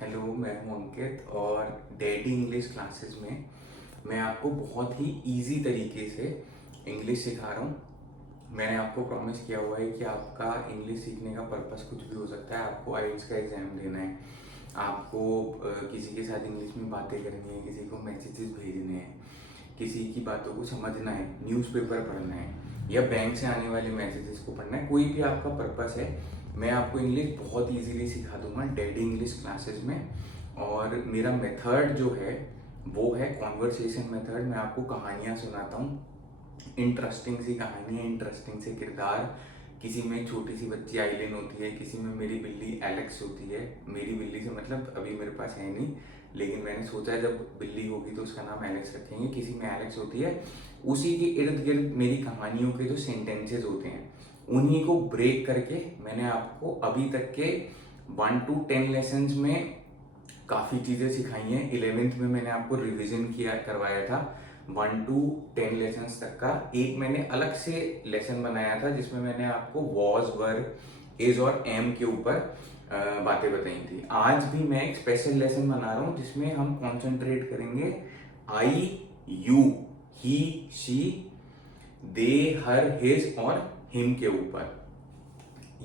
Hello, मैं हूं अंकित और डैडी इंग्लिश क्लासेस में मैं आपको बहुत ही इजी तरीके से इंग्लिश सिखा रहा हूं। मैंने आपको प्रॉमिस किया हुआ है कि आपका इंग्लिश सीखने का पर्पस कुछ भी हो सकता है। आपको आइल्स का एग्ज़ाम देना है, आपको किसी के साथ इंग्लिश में बातें करनी है, किसी को मैसेजेस भेजने हैं, किसी की बातों को समझना है, न्यूज़पेपर पढ़ना है या बैंक से आने वाले मैसेजेस को पढ़ना है। कोई भी आपका पर्पस है, मैं आपको इंग्लिश बहुत इजीली सिखा दूंगा डैडी इंग्लिश क्लासेस में। और मेरा मेथड जो है वो है कॉन्वर्सेशन मेथड। मैं आपको कहानियाँ सुनाता हूँ, इंटरेस्टिंग सी कहानी है, इंटरेस्टिंग से किरदार। किसी में एक छोटी सी बच्ची आइलिन होती है, किसी में मेरी बिल्ली एलेक्स होती है। मेरी बिल्ली से मतलब अभी मेरे पास है नहीं, लेकिन मैंने सोचा है जब बिल्ली होगी तो उसका नाम एलेक्स रखेंगे। किसी में एलेक्स होती है। उसी के इर्द गिर्द मेरी कहानियों के जो सेंटेंसेस होते हैं उन्हीं को ब्रेक करके मैंने आपको अभी तक के 1 to 10 लेसन्स में काफ़ी चीज़ें सिखाई हैं। 11th में मैंने आपको रिवीजन किया करवाया था 1 to 10 लेसन्स तक का। एक मैंने अलग से लेसन बनाया था जिसमें मैंने आपको वॉज, वर, इज और एम के ऊपर बातें बताई थी। आज भी मैं एक स्पेशल लेसन बना रहा हूँ जिसमें हम कॉन्सेंट्रेट करेंगे I, you, he, she, they, her, his और हिम के ऊपर।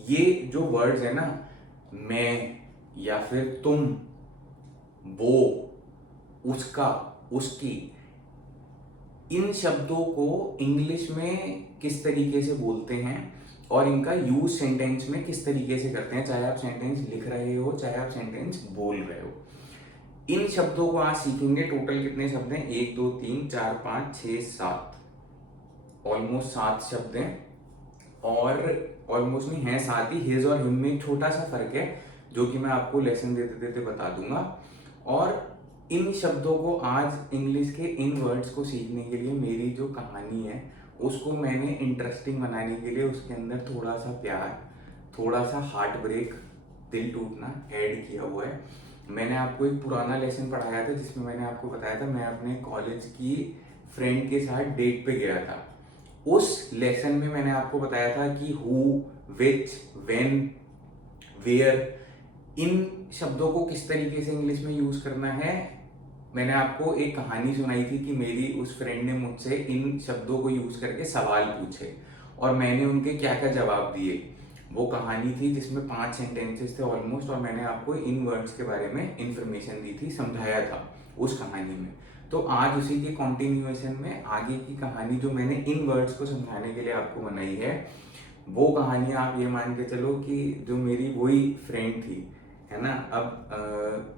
ये जो वर्ड्स है ना, मैं या फिर तुम, वो, उसका, उसकी, इन शब्दों को इंग्लिश में किस तरीके से बोलते हैं और इनका यूज सेंटेंस में किस तरीके से करते हैं, चाहे आप सेंटेंस लिख रहे हो चाहे आप सेंटेंस बोल रहे हो। इन शब्दों को आज सीखेंगे। टोटल कितने शब्द हैं? 1 2 3 4 5 6 7, ऑलमोस्ट 7 शब्द हैं। और ऑलमोस्ट नहीं है, साथ ही हिज और हिम में एक छोटा सा फर्क है जो कि मैं आपको लेसन देते देते बता दूंगा। और इन शब्दों को आज इंग्लिश के इन वर्ड्स को सीखने के लिए मेरी जो कहानी है उसको मैंने इंटरेस्टिंग बनाने के लिए उसके अंदर थोड़ा सा प्यार, थोड़ा सा हार्ट ब्रेक, दिल टूटना ऐड किया हुआ है। मैंने आपको एक पुराना लेसन पढ़ाया था जिसमें मैंने आपको बताया था मैं अपने कॉलेज की फ्रेंड के साथ डेट पे गया था। उस लेसन में मैंने आपको बताया था कि हु, विच, व्हेन, वेयर, इन शब्दों को किस तरीके से इंग्लिश में यूज करना है। मैंने आपको एक कहानी सुनाई थी कि मेरी उस फ्रेंड ने मुझसे इन शब्दों को यूज करके सवाल पूछे और मैंने उनके क्या क्या जवाब दिए। वो कहानी थी जिसमें 5 सेंटेंसेस थे ऑलमोस्ट, और मैंने आपको इन वर्ड्स के बारे में इंफॉर्मेशन दी थी, समझाया था उस कहानी में। तो आज उसी के कॉन्टिन्यूएशन में आगे की कहानी जो मैंने इन वर्ड्स को समझाने के लिए आपको बनाई है, वो कहानी आप ये मान के चलो कि जो मेरी वही फ्रेंड थी, है ना। अब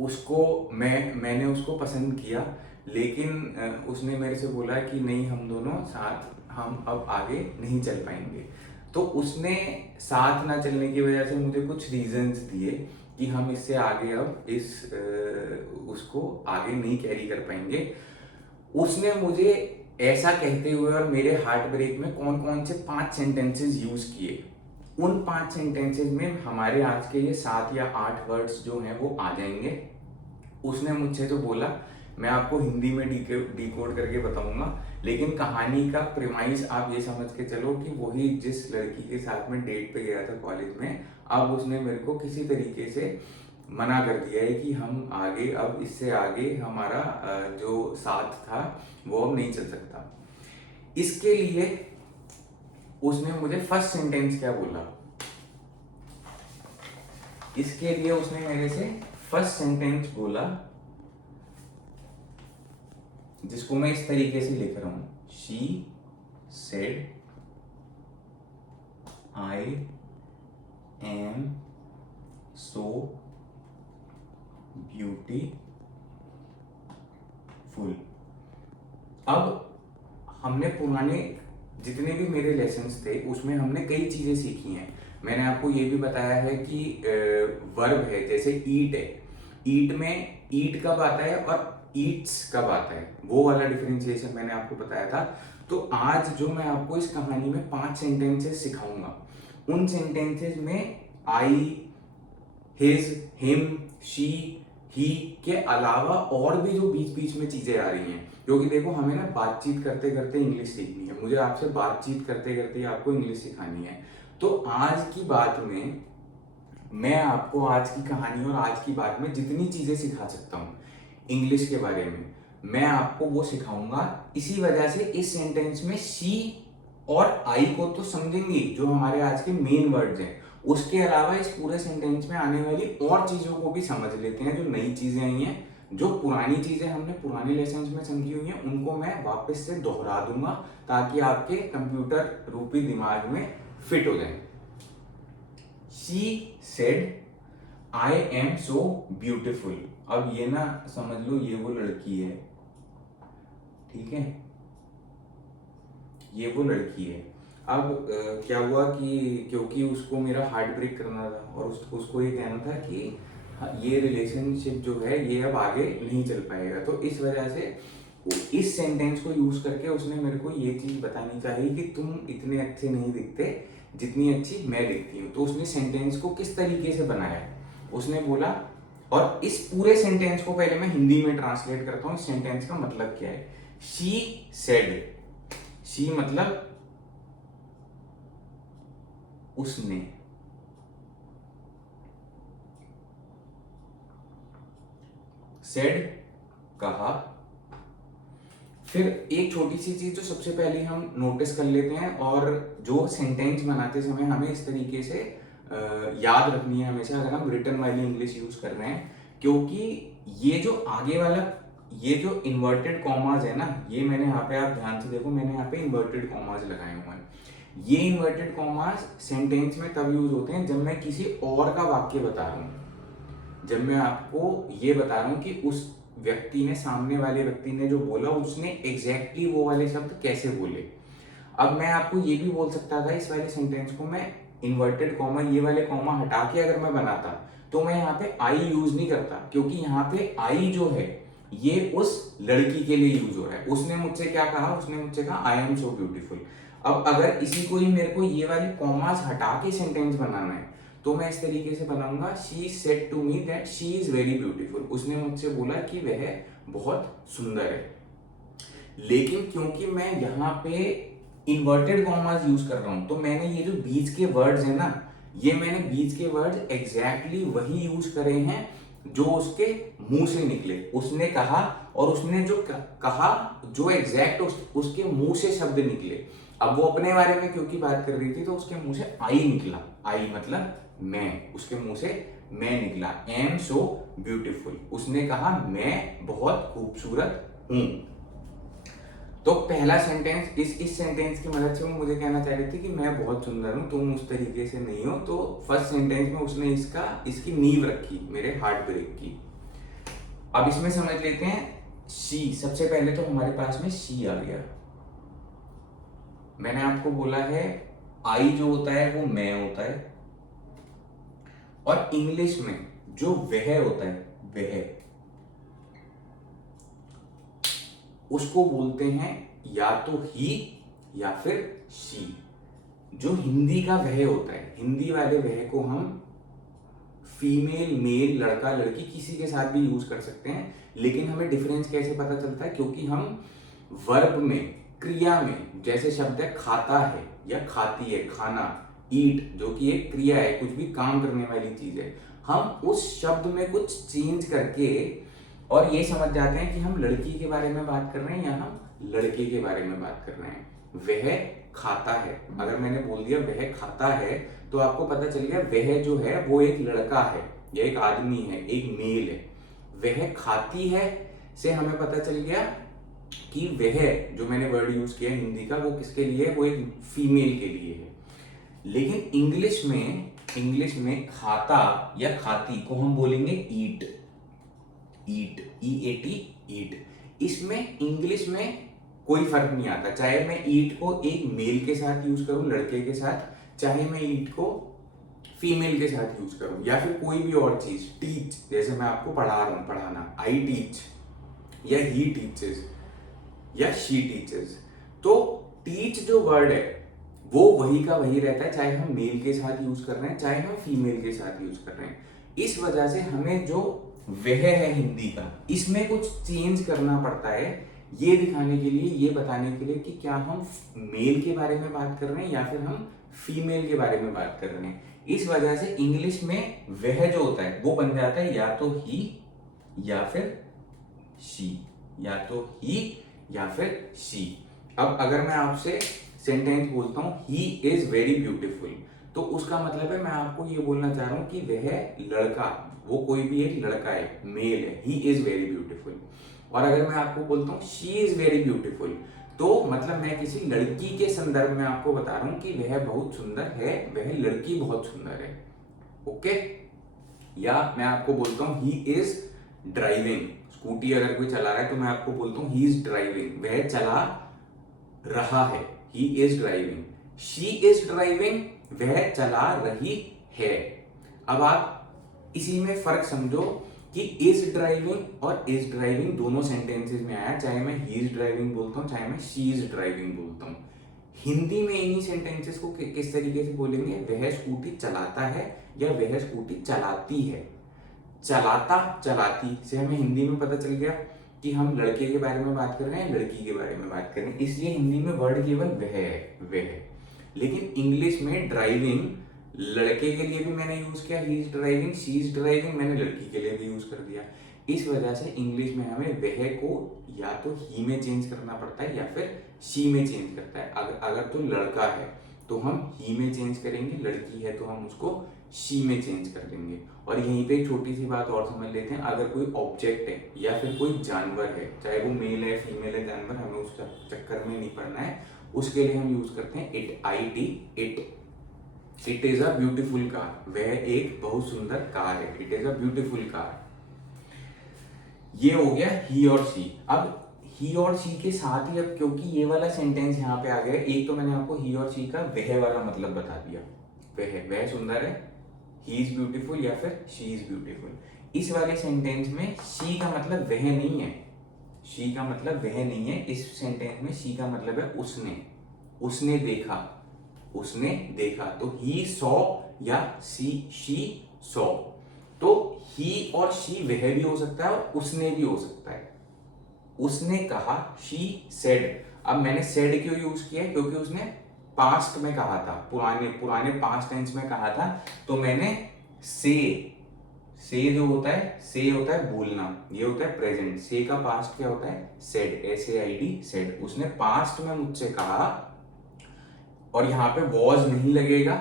उसको मैंने उसको पसंद किया, लेकिन उसने मेरे से बोला कि नहीं, हम दोनों साथ हम अब आगे नहीं चल पाएंगे। तो उसने साथ ना चलने की वजह से मुझे कुछ रीजंस दिए कि हम इससे आगे अब उसको आगे नहीं कैरी कर पाएंगे। उसने मुझे ऐसा कहते हुए और मेरे हार्ट ब्रेक में कौन कौन से 5 सेंटेंसेस यूज किए, उन 5 सेंटेंसेस में हमारे आज के ये 7 या 8 वर्ड्स जो हैं वो आ जाएंगे। उसने मुझसे जो बोला मैं आपको हिंदी में डिकोड करके बताऊंगा, लेकिन कहानी का प्रेमाइस आप ये समझ के चलो कि वही जिस लड़की के साथ में डेट पे गया था कॉलेज में, अब उसने मेरे को किसी तरीके से मना कर दिया है कि हम आगे, अब इससे आगे हमारा जो साथ था वो अब नहीं चल सकता। इसके लिए उसने मुझे फर्स्ट सेंटेंस क्या बोला, इसके लिए उसने मेरे से फर्स्ट सेंटेंस बोला जिसको मैं इस तरीके से लिख रहा हूं, she said I am so beautiful. अब हमने पुराने जितने भी मेरे लेसन्स थे उसमें हमने कई चीजें सीखी हैं। मैंने आपको ये भी बताया है कि वर्ब है, जैसे ईट है, ईट में ईट कब आता है और ईट्स कब आता है, वो वाला डिफरेंशिएशन मैंने आपको बताया था। तो आज जो मैं आपको इस कहानी में 5 सेंटेंसेस सिखाऊंगा, उन सेंटेंसेस में आई, हिज, हिम, शी, ही के अलावा और भी जो बीच बीच में चीजें आ रही हैं, क्योंकि देखो हमें ना बातचीत करते करते इंग्लिश सीखनी है। मुझे आपसे बातचीत करते करते आपको इंग्लिश सिखानी है। तो आज की बात में मैं आपको आज की कहानी और आज की बात में जितनी चीजें सिखा सकता हूँ इंग्लिश के बारे में, मैं आपको वो सिखाऊंगा। इसी वजह से इस सेंटेंस में शी और आई को तो समझेंगे जो हमारे आज के मेन वर्ड्स हैं, उसके अलावा इस पूरे सेंटेंस में आने वाली और चीजों को भी समझ लेते हैं, जो नई चीजें आई हैं। जो पुरानी चीजें हमने पुराने लेसन में समझी हुई हैं उनको मैं वापस से दोहरा दूंगा ताकि आपके कंप्यूटर रूपी दिमाग में फिट हो जाए। She said I am so beautiful. अब ये ना समझ लो ये वो लड़की है, ठीक है, ये वो लड़की है। अब क्या हुआ कि क्योंकि उसको मेरा हार्ट ब्रेक करना था और उसको ये कहना था कि ये रिलेशनशिप जो है ये अब आगे नहीं चल पाएगा, तो इस वजह से इस सेंटेंस को यूज करके उसने मेरे को ये चीज बतानी चाहिए कि तुम इतने अच्छे नहीं दिखते जितनी अच्छी मैं दिखती हूँ। तो उसने सेंटेंस को किस तरीके से बनाया, उसने बोला, और इस पूरे सेंटेंस को पहले मैं हिंदी में ट्रांसलेट करता हूँ, इस सेंटेंस का मतलब क्या है। शी सेड, शी मतलब उसने, सेड कहा। फिर एक छोटी सी चीज जो सबसे पहले हम नोटिस कर लेते हैं और जो सेंटेंस बनाते समय हमें इस तरीके से याद रखनी है हमेशा अगर हम रिटर्न वाली इंग्लिश यूज कर रहे हैं, क्योंकि ये जो आगे वाला, ये जो इन्वर्टेड कॉमाज है ना, ये मैंने यहाँ पे, आप ध्यान से देखो, मैंने यहाँ पे इन्वर्टेड कॉमाज लगाए हुए हैं। ये इन्वर्टेड कॉमाज सेंटेंस में तब यूज होते हैं जब मैं किसी और का वाक्य बता रहा हूँ, जब मैं आपको ये बता रहा हूँ कि उस व्यक्ति ने, सामने वाले व्यक्ति ने जो बोला उसने एग्जैक्टली वो वाले शब्द कैसे बोले। अब मैं आपको ये भी बोल सकता था इस वाले सेंटेंस को मैं इन्वर्टेड कॉमा, ये वाले कॉमा हटा के अगर मैं बनाता तो मैं यहाँ पे आई यूज नहीं करता, क्योंकि यहाँ पे आई जो है ये उस लड़की के लिए यूज हो रहा है। उसने मुझसे क्या कहा, उसने मुझसे कहा आई एम सो ब्यूटीफुल। अब अगर इसी को ही मेरे को ये वाले कॉमास हटा के सेंटेंस बनाना है तो मैं इस तरीके से बनाऊंगा, she said to me that she is very beautiful. उसने मुझसे बोला कि वह बहुत सुंदर है। लेकिन क्योंकि मैं यहाँ पे इन्वर्टेड कॉमास यूज कर रहा हूं तो मैंने ये जो बीच के वर्ड्स है ना, ये मैंने बीच के वर्ड्स एग्जैक्टली वही यूज करे हैं जो उसके मुंह से निकले। उसने कहा और उसने जो कहा, जो एग्जैक्ट उसके मुंह से शब्द निकले। अब वो अपने बारे में क्योंकि बात कर रही थी तो उसके मुंह से आई निकला, आई मतलब मैं, उसके मुंह से मैं निकला, एम सो ब्यूटीफुल। उसने कहा मैं बहुत खूबसूरत हूं। तो पहला सेंटेंस, इस सेंटेंस की मदद से वो मुझे कहना चाह रही थी कि मैं बहुत सुंदर हूं, तुम उस तरीके से नहीं हो। तो फर्स्ट सेंटेंस में उसने इसकी नींव रखी मेरे हार्ट ब्रेक की। अब इसमें समझ लेते हैं शी। सबसे पहले तो हमारे पास में शी आ गया। मैंने आपको बोला है आई जो होता है वो मैं होता है, और इंग्लिश में जो वह होता है, वह, उसको बोलते हैं या तो ही या फिर शी। जो हिंदी का वह होता है, हिंदी वाले वह को हम फीमेल, मेल, लड़का, लड़की किसी के साथ भी यूज कर सकते हैं। लेकिन हमें डिफरेंस कैसे पता चलता है, क्योंकि हम वर्ब में, क्रिया में, जैसे शब्द है खाता है या खाती है, खाना, ईट, जो कि एक क्रिया है, कुछ भी काम करने वाली चीज है, हम उस शब्द में कुछ चेंज करके और ये समझ जाते हैं कि हम लड़की के बारे में बात कर रहे हैं या हम लड़के के बारे में बात कर रहे हैं। वह खाता है, अगर मैंने बोल दिया वह खाता है तो आपको पता चल गया वह जो है वो एक लड़का है या एक आदमी है, एक मेल है। वह खाती है से हमें पता चल गया कि वह जो मैंने वर्ड यूज किया हिंदी का वो किसके लिए है, वो एक फीमेल के लिए है। लेकिन इंग्लिश में खाता या खाती को हम बोलेंगे ईट, ईट, EAT, ईट। इसमें इंग्लिश में कोई फर्क नहीं आता, चाहे मैं ईट को एक मेल के साथ यूज करूं, लड़के के साथ, चाहे मैं ईट को फीमेल के साथ यूज करूं, या फिर कोई भी और चीज। टीच, जैसे मैं आपको पढ़ा रहा हूं, पढ़ाना, आई टीच या ही टीचेस या शी टीचेस। तो टीच जो वर्ड है वो वही का वही रहता है, चाहे हम मेल के साथ यूज कर रहे हैं चाहे हम फीमेल के साथ यूज कर रहे हैं। इस वजह से हमें जो वह है हिंदी का, इसमें कुछ चेंज करना पड़ता है, ये दिखाने के लिए, ये बताने के लिए कि क्या हम मेल के बारे में बात कर रहे हैं या फिर हम फीमेल के बारे में बात कर रहे हैं। इस वजह से इंग्लिश में वह जो होता है वो बन जाता है या तो ही या फिर शी, या तो ही या फिर शी। अब अगर मैं आपसे सेंटेंस बोलता हूं ही इज वेरी ब्यूटीफुल, तो उसका मतलब है मैं आपको ये बोलना चाह रहा हूं कि वह लड़का, वो कोई भी एक लड़का है, मेल है, ही इज वेरी ब्यूटीफुल। और अगर मैं आपको बोलता हूँ शी इज वेरी ब्यूटीफुल, तो मतलब मैं किसी लड़की के संदर्भ में आपको बता रहा हूं कि वह बहुत सुंदर है, वह लड़की बहुत सुंदर है। ओके। या मैं आपको बोलता हूं ही इज ड्राइविंग, स्कूटी अगर कोई चला रहा है तो मैं आपको बोलता हूं ही इज ड्राइविंग, वह चला रहा है, he is driving. She is driving, वह चला रही है। अब आप इसी में फर्क समझो कि इज ड्राइविंग और इज ड्राइविंग दोनों सेंटेंसेस में आया, चाहे मैं ही इज ड्राइविंग बोलता हूं चाहे मैं शी इज ड्राइविंग बोलता हूं। हिंदी में इन्हीं सेंटेंसेस को किस तरीके से बोलेंगे, वह स्कूटी चलाता है या वह स्कूटी चलाती है। चलाता चलाती से हमें हिंदी में पता चल गया कि हम लड़के के बारे में बात कर रहे हैं, लड़की के बारे में बात कर रहे हैं, इसलिए हिंदी में वर्ड केवल वह है, वह। लेकिन इंग्लिश में ड्राइविंग लड़के के लिए भी मैंने यूज किया, he is driving, she is driving मैंने लड़की के लिए भी यूज कर दिया। इस वजह से इंग्लिश में हमें वह को या तो ही में चेंज करना पड़ता है या फिर शी में चेंज करता है। अगर तो लड़का है तो हम ही में चेंज करेंगे, लड़की है तो हम उसको शी में चेंज कर देंगे। और यहीं पे एक छोटी सी बात और समझ लेते हैं, अगर कोई ऑब्जेक्ट है या फिर कोई जानवर है, चाहे वो मेल है फीमेल है जानवर, हमें उस चक्कर में नहीं पड़ना है, उसके लिए हम यूज करते हैं it, IT, it is a beautiful car, वह एक बहुत सुंदर कार है, it is a beautiful car. ये हो गया ही और शी। अब ही और शी के साथ ही, अब क्योंकि ये वाला सेंटेंस यहाँ पे आ गया, एक तो मैंने आपको ही और शी का वह वाला मतलब बता दिया, वह सुंदर है, ही इज ब्यूटीफुल या फिर शी इज ब्यूटीफुल। इस वाले सेंटेंस में शी का मतलब वह नहीं है, शी का मतलब वह नहीं है, इस सेंटेंस में शी का मतलब है उसने, उसने देखा, उसने देखा। तो ही सॉ या शी सॉ, तो ही और शी वह भी हो सकता है और उसने भी हो सकता है। उसने कहा, शी सेड। अब मैंने सेड क्यों यूज किया है, क्योंकि उसने पास्ट में कहा था, पुराने पास्ट टेंस में कहा था, तो मैंने से जो होता है, से होता है बोलना, ये होता है प्रेजेंट, से का पास्ट क्या होता है, सेड, SAID सेड। उसने पास्ट में मुझसे कहा, और यहाँ पे वॉज नहीं लगेगा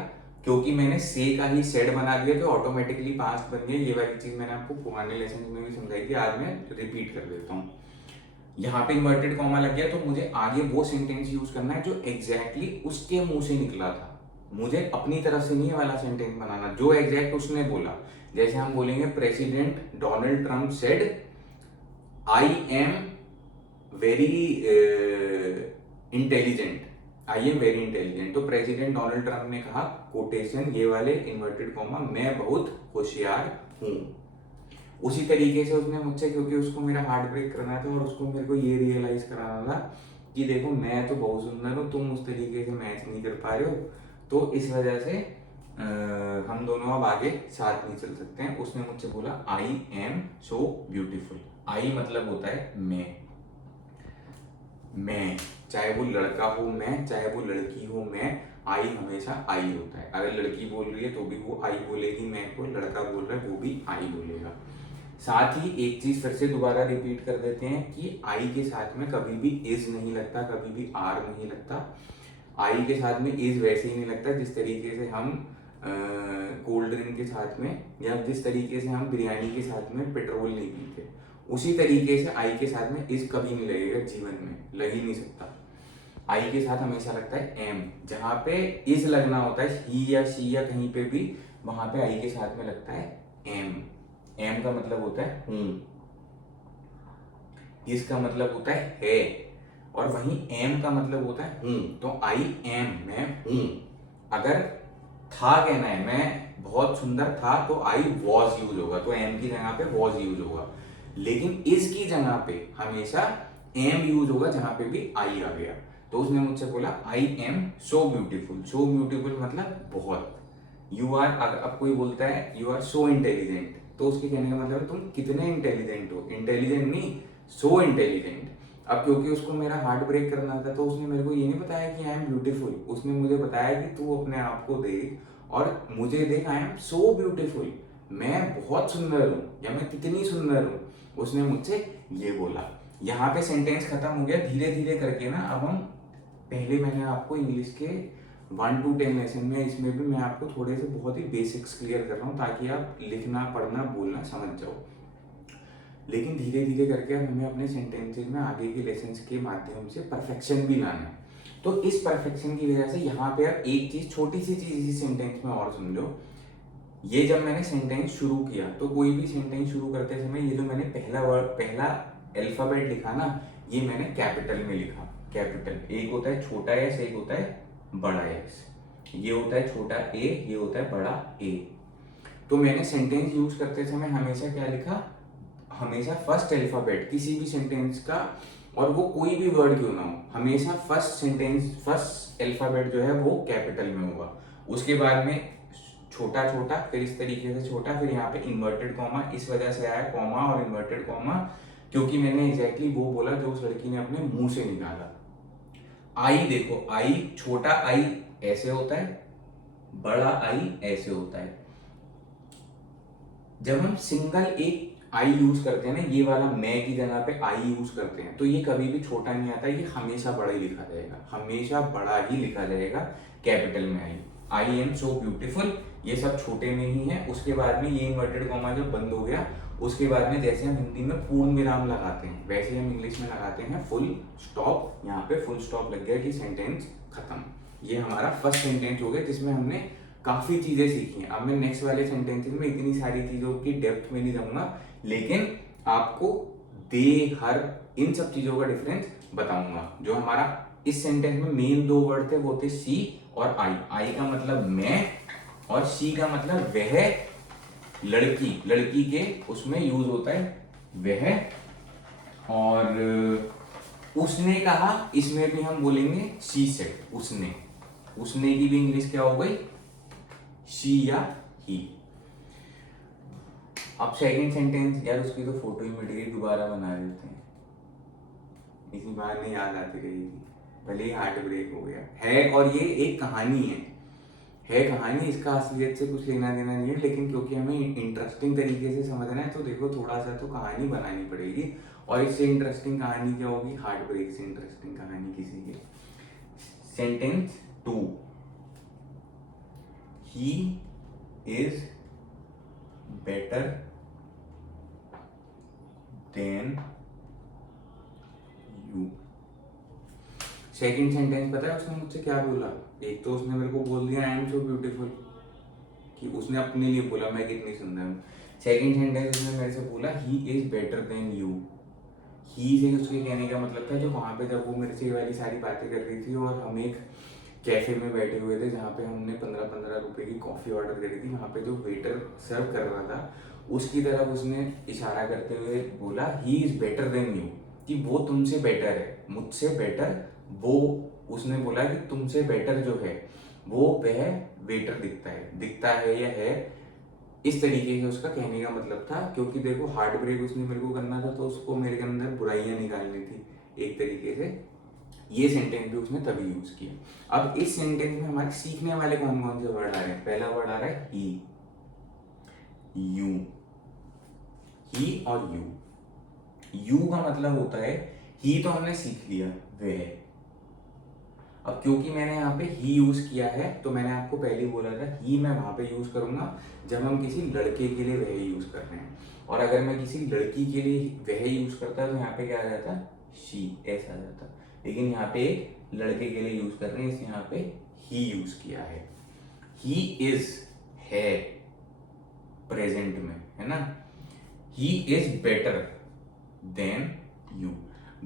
क्योंकि मैंने से का ही सेड बना दिया तो ऑटोमेटिकली पास्ट बन गया। ये वाली चीज मैंने आपको पुराने लेसन में भी समझाई थी, आज मैं रिपीट कर देता हूँ। यहाँ पे इन्वर्टेड कॉमा लग गया तो मुझे आगे वो सेंटेंस यूज करना है जो एग्जैक्टली उसके मुंह से निकला था, मुझे अपनी तरफ से नहीं वाला सेंटेंस बनाना जो एग्जैक्ट उसने बोला। जैसे हम बोलेंगे president Donald Trump said I am very intelligent, I am very intelligent. तो प्रेसिडेंट डोनाल्ड ट्रंप ने कहा, कोटेशन ये वाले इन्वर्टेड कॉमा, मैं बहुत होशियार हूं। उसी तरीके से उसने मुझसे, क्योंकि उसको मेरा हार्ट ब्रेक करना था और उसको मेरे को ये रियलाइज कराना था कि देखो मैं तो बहुत सुंदर हूँ, तुम उस तरीके से मैच नहीं कर पा रहे हो, तो इस वजह से हम दोनों अब आगे साथ नहीं चल सकते हैं। उसने मुझसे बोला आई एम सो ब्यूटीफुल। आई मतलब होता है मैं, चाहे वो लड़का हो मैं, चाहे वो लड़की हो मैं, आई हमेशा आई होता है। अगर लड़की बोल रही है तो भी वो आई बोलेगी मैं को, लड़का बोल रहा है वो भी आई बोलेगा। साथ ही एक चीज फिर से दोबारा रिपीट कर देते हैं कि आई के साथ में कभी भी इज नहीं लगता, कभी भी आर नहीं लगता। आई के साथ में इज वैसे ही नहीं लगता जिस तरीके से हम कोल्ड ड्रिंक के साथ में, या जिस तरीके से हम बिरयानी के साथ में पेट्रोल नहीं पीते, उसी तरीके से आई के साथ में इज कभी नहीं लगेगा, जीवन में लग ही नहीं सकता। आई के साथ हमेशा लगता है एम, जहां पे इज लगना होता है ही या शी या कहीं पे भी, वहां पे आई के साथ में लगता है एम। एम का मतलब होता है हूं, इसका मतलब होता है, और वहीं एम का मतलब होता है हूं। तो आई एम, मैं हूं। अगर था कहना है, मैं बहुत सुंदर था, तो आई वॉज यूज होगा, तो एम की जगह पे वॉज यूज होगा। लेकिन इस की जगह पे हमेशा एम यूज होगा जहां पे भी आई आ गया। तो उसने मुझसे बोला I am so beautiful. So beautiful मतलब बहुत। यू आर, अब कोई बोलता है यू आर सो इंटेलिजेंट, तो उसके कहने का मतलब तुम कितने इंटेलिजेंट हो, इंटेलिजेंट नहीं सो इंटेलिजेंट। अब क्योंकि उसको मेरा हार्ट ब्रेक करना था तो उसने मेरे को ये नहीं बताया कि आई एम ब्यूटीफुल, उसने मुझे बताया कि तू अपने आप को देख और मुझे देख, आई एम सो ब्यूटीफुल, मैं बहुत सुंदर हूँ या मैं कितनी सुंदर हूँ, उसने मुझसे ये बोला। यहाँ पे सेंटेंस खत्म हो गया। धीरे धीरे करके ना अब हम, पहले मैंने आपको इंग्लिश के 1 to 10 लेसन में, इसमें भी मैं आपको थोड़े से बहुत ही बेसिक्स क्लियर कर रहा हूँ ताकि आप लिखना पढ़ना बोलना समझ जाओ। लेकिन धीरे धीरे करके अब हमें अपने सेंटेंसेस में आगे के लेसन्स के माध्यम से परफेक्शन भी लाना है। तो इस परफेक्शन की वजह से यहाँ पे अब एक चीज, छोटी सी चीज इसी सेंटेंस में और समझो। ये जब मैंने सेंटेंस शुरू किया, तो कोई भी सेंटेंस शुरू करते समय ये जो मैंने पहला वर्ड, पहला अल्फाबेट लिखा ना, ये मैंने कैपिटल में लिखा। कैपिटल, एक होता है छोटा एस, एक होता है बड़ा एस। ये होता है छोटा ए, ये होता है बड़ा ए। तो मैंने सेंटेंस यूज करते समय हमेशा क्या लिखा, हमेशा फर्स्ट अल्फाबेट किसी भी सेंटेंस का, और वो कोई भी वर्ड क्यों ना हो, हमेशा फर्स्ट सेंटेंस, फर्स्ट अल्फाबेट जो है वो कैपिटल में होगा। उसके बाद में छोटा छोटा, फिर इस तरीके से छोटा, फिर यहाँ पे इन्वर्टेड कॉमा। इस वजह से आया कॉमा और इन्वर्टेड कॉमा, क्योंकि मैंने एग्जैक्टली वो बोला जो उस लड़की ने अपने मुंह से निकाला। आई देखो, आई, छोटा आई ऐसे होता है, बड़ा आई ऐसे होता है। जब हम सिंगल एक आई यूज करते हैं ना, ये वाला मैं की जगह पे आई यूज करते हैं, तो ये कभी भी छोटा नहीं आता, ये हमेशा बड़ा ही लिखा जाएगा, हमेशा बड़ा ही लिखा जाएगा कैपिटल में। आई एम सो ब्यूटीफुल, ये सब छोटे में ही है। उसके बाद में ये इन्वर्टेड कॉमा जब बंद हो गया, उसके बाद में जैसे हम हिंदी में पूर्ण विराम लगाते हैं, वैसे हम इंग्लिश में लगाते हैं फुल स्टॉप। यहाँ पे फुल स्टॉप लग गया कि सेंटेंस खत्म। ये हमारा फर्स्ट सेंटेंस हो गया जिसमें हमने काफी चीजें सीखी हैं। अब मैं नेक्स्ट वाले सेंटेंसेस में इतनी सारी चीजों की डेप्थ में नहीं जाऊंगा, लेकिन आपको दे, हर, इन सब चीजों का डिफरेंस बताऊंगा। जो हमारा इस सेंटेंस में मेन 2 वर्ड थे वो थे सी और आई। आई का मतलब मैं और सी का मतलब वह, लड़की, लड़की के उसमें यूज होता है वह। और उसने कहा, इसमें भी हम बोलेंगे शी सेड, उसने। उसने की भी इंग्लिश क्या हो गई, शी या ही। अब सेकंड सेंटेंस, यार उसकी तो फोटो ही मिट गई, दोबारा बना देते हैं, इसी बार नहीं याद आती रहेगी, भले ही हार्ट ब्रेक हो गया है। और ये एक कहानी है कहानी, इसका असलियत से कुछ लेना देना नहीं है, लेकिन क्योंकि हमें इंटरेस्टिंग तरीके से समझना है तो देखो थोड़ा सा तो कहानी बनानी पड़ेगी। और इससे इंटरेस्टिंग कहानी क्या होगी, हार्ट ब्रेक से इंटरेस्टिंग कहानी किसी की। Sentence 2, he is better than you. Second sentence पता है उसने मुझसे क्या बोला? एक तो उसने मेरे को बोल दिया आई एम सो ब्यूटीफुल, कि उसने अपने लिए बोला मैं कितनी सुंदर हूँ। सेकंड सेंटेंस उसने मेरे से बोला he is better than you. He से उसके कहने का मतलब था, जो वहां पे जब वो मेरे से ये वाली सारी बातें कर रही थी और हम एक कैफे में बैठे हुए थे जहाँ पे हमने 15-15 रुपए की कॉफी ऑर्डर करी थी, वहाँ पे जो वेटर सर्व कर रहा था उसकी तरफ उसने इशारा करते हुए बोला he is better than you, कि वो तुमसे बेटर है, मुझसे बेटर। वो उसने बोला कि तुमसे बेटर जो है वो वह वेटर दिखता है या है, इस तरीके से उसका कहने का मतलब था। क्योंकि देखो हार्ट ब्रेक उसने मेरे को करना था, तो उसको मेरे के अंदर बुराइयां निकालनी थी एक तरीके से। ये सेंटेंस भी उसने तभी यूज किया। अब इस सेंटेंस में हमारे सीखने वाले कौन कौन से वर्ड आ रहे हैं? पहला वर्ड आ रहा है ही, यू, ही और यू। यू का मतलब होता है, ही तो हमने सीख लिया, वह। अब क्योंकि मैंने यहाँ पे ही यूज किया है, तो मैंने आपको पहले ही बोला था ही मैं वहां पे यूज करूंगा जब हम किसी लड़के के लिए वह यूज कर रहे हैं। और अगर मैं किसी लड़की के लिए वह यूज करता तो यहाँ पे क्या आ जाता, शी, ऐसा आ जाता। लेकिन यहाँ पे एक लड़के के लिए यूज कर रहे हैं, इसलिए यहाँ पे ही यूज किया है। ही इज है प्रेजेंट में, है ना। ही is better than you.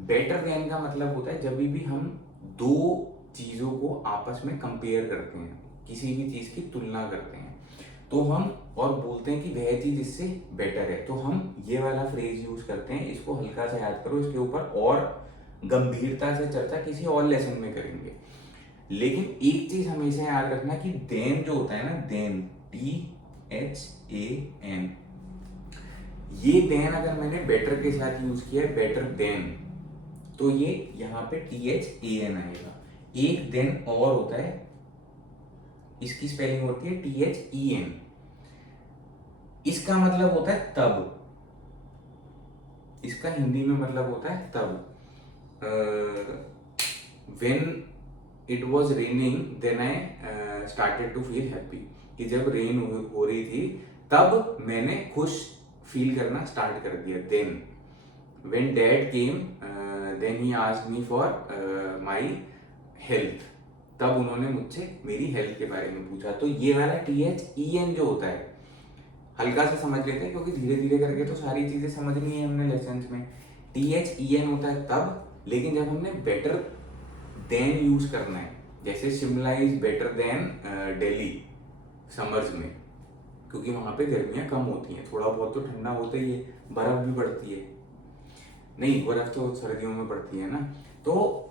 Better than का मतलब होता है जब भी हम दो चीजों को आपस में कंपेयर करते हैं, किसी भी चीज की तुलना करते हैं, तो हम और बोलते हैं कि वह चीज इससे बेटर है, तो हम ये वाला फ्रेज यूज करते हैं। इसको हल्का सा याद करो, इसके ऊपर और गंभीरता से चर्चा किसी और लेसन में करेंगे। लेकिन एक चीज हमेशा याद रखना कि देन जो होता है ना, देन, THAN, ये देन अगर मैंने बेटर के साथ यूज किया है, बेटर देन, तो ये यहाँ पे THAN आएगा। एक देन और होता है, इसकी स्पेलिंग होती है THEN। इसका मतलब होता है तब, इसका हिंदी में मतलब होता है तब। When it was raining then I started to feel happy, कि जब रेन हो रही थी तब मैंने खुश फील करना स्टार्ट कर दिया। Then when dad came then he asked me for my health, तब उन्होंने मुझसे मेरी हेल्थ के बारे में पूछा। तो ये वाला THEN जो होता है हल्का सा समझ लेते हैं, क्योंकि धीरे धीरे करके तो सारी चीजें समझनी है हमने लेसन में। THEN होता है तब, लेकिन जब हमने बेटर देन यूज करना है, जैसे Shimla is better then Delhi summers में, क्योंकि वहां पे गर्मियां कम होती हैं, थोड़ा बहुत तो ठंडा होता ही है, बर्फ भी पड़ती है, नहीं बर्फ तो सर्दियों में पड़ती है ना। तो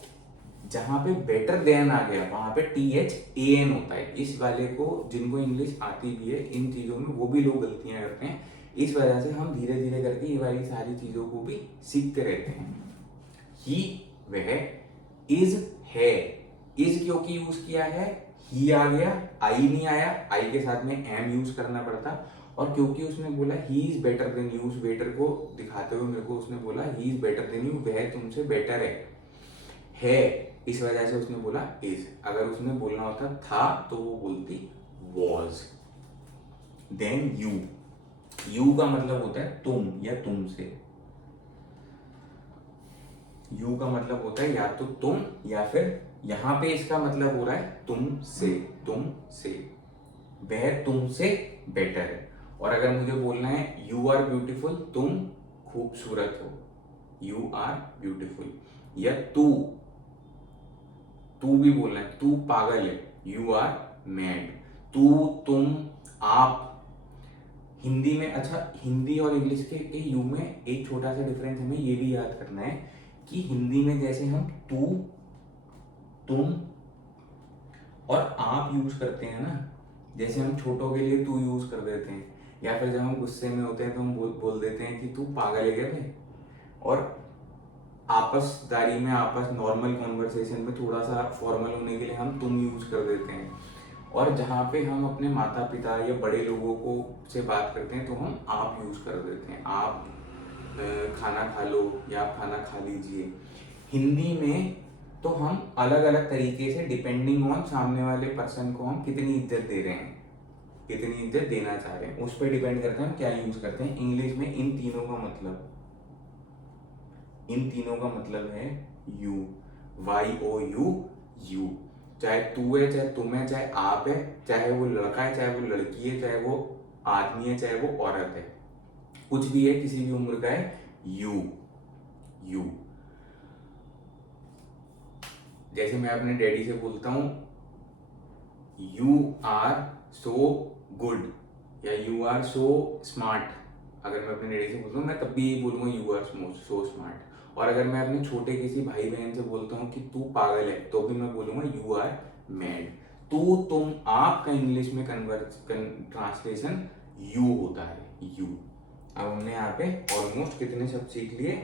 जहां पे बेटर देन आ गया वहां पे THAN होता है। इस वाले को जिनको इंग्लिश आती भी है इन चीजों में, वो भी लोग गलतियां करते हैं। इस वजह से हम धीरे धीरे करके ये वाली सारी चीजों को भी सीखते रहते हैं। ही वह, इज है, इज क्योंकि यूज किया है, ही आ गया, आई नहीं आया, आई के साथ में एम यूज करना पड़ता। और क्योंकि उसने बोला he is better than you, उस बेटर को दिखाते हुए मेरे को उसने बोला he is better than you, वह तुमसे बेटर है, इस वजह से उसने बोला इज। अगर उसने बोलना होता था तो वो बोलती वॉज। देन यू, यू का मतलब होता है तुम या तुमसे। यू का मतलब होता है या तो तुम या फिर यहां पे इसका मतलब हो रहा है तुमसे, तुमसे, वह तुमसे बेटर है। और अगर मुझे बोलना है यू आर ब्यूटीफुल, तुम खूबसूरत हो, यू आर ब्यूटीफुल। या तू, तू भी बोलना है, तू पागल है, यू आर मैड। तू, तुम, आप। हिंदी में, अच्छा हिंदी और इंग्लिश के यू में एक छोटा सा डिफरेंस हमें ये भी याद करना है कि हिंदी में जैसे हम तू, तुम और आप यूज करते हैं ना, जैसे हम छोटों के लिए तू यूज कर देते हैं, या फिर जब हम गुस्से में होते हैं तो हम बोल देते हैं कि तू पागल है क्या बे। और आपसदारी में, आपस नॉर्मल कॉन्वर्सेशन में थोड़ा सा फॉर्मल होने के लिए हम तुम यूज कर देते हैं। और जहाँ पे हम अपने माता पिता या बड़े लोगों को से बात करते हैं तो हम आप यूज कर देते हैं, आप खाना खा लो या आप खाना खा लीजिए। हिंदी में तो हम अलग अलग तरीके से डिपेंडिंग ऑन सामने वाले पर्सन को हम कितनी इज्जत दे रहे हैं, कितनी इज्जत देना चाह रहे हैं, उस पर डिपेंड करता है हम क्या यूज करते हैं। इंग्लिश में इन तीनों का मतलब, इन तीनों का मतलब है यू, YOU, यू। चाहे तू है, चाहे तुम है, चाहे आप है, चाहे वो लड़का है, चाहे वो लड़की है, चाहे वो आदमी है, चाहे वो औरत है, कुछ भी है, किसी भी उम्र का है, यू, यू। जैसे मैं अपने डैडी से बोलता हूं यू आर सो गुड या यू आर सो स्मार्ट, अगर मैं अपने डैडी से बोलता हूँ मैं तब भी बोलूंगा यू आर सो स्मार्ट। और अगर मैं अपने छोटे किसी भाई बहन से बोलता हूँ कि तू पागल है तो भी मैं बोलूंगा यू आर मैड। तू, तुम, आप का इंग्लिश में ट्रांसलेशन यू होता है, यू। अब हमने यहाँ पे ऑलमोस्ट कितने शब्द सीख लिए,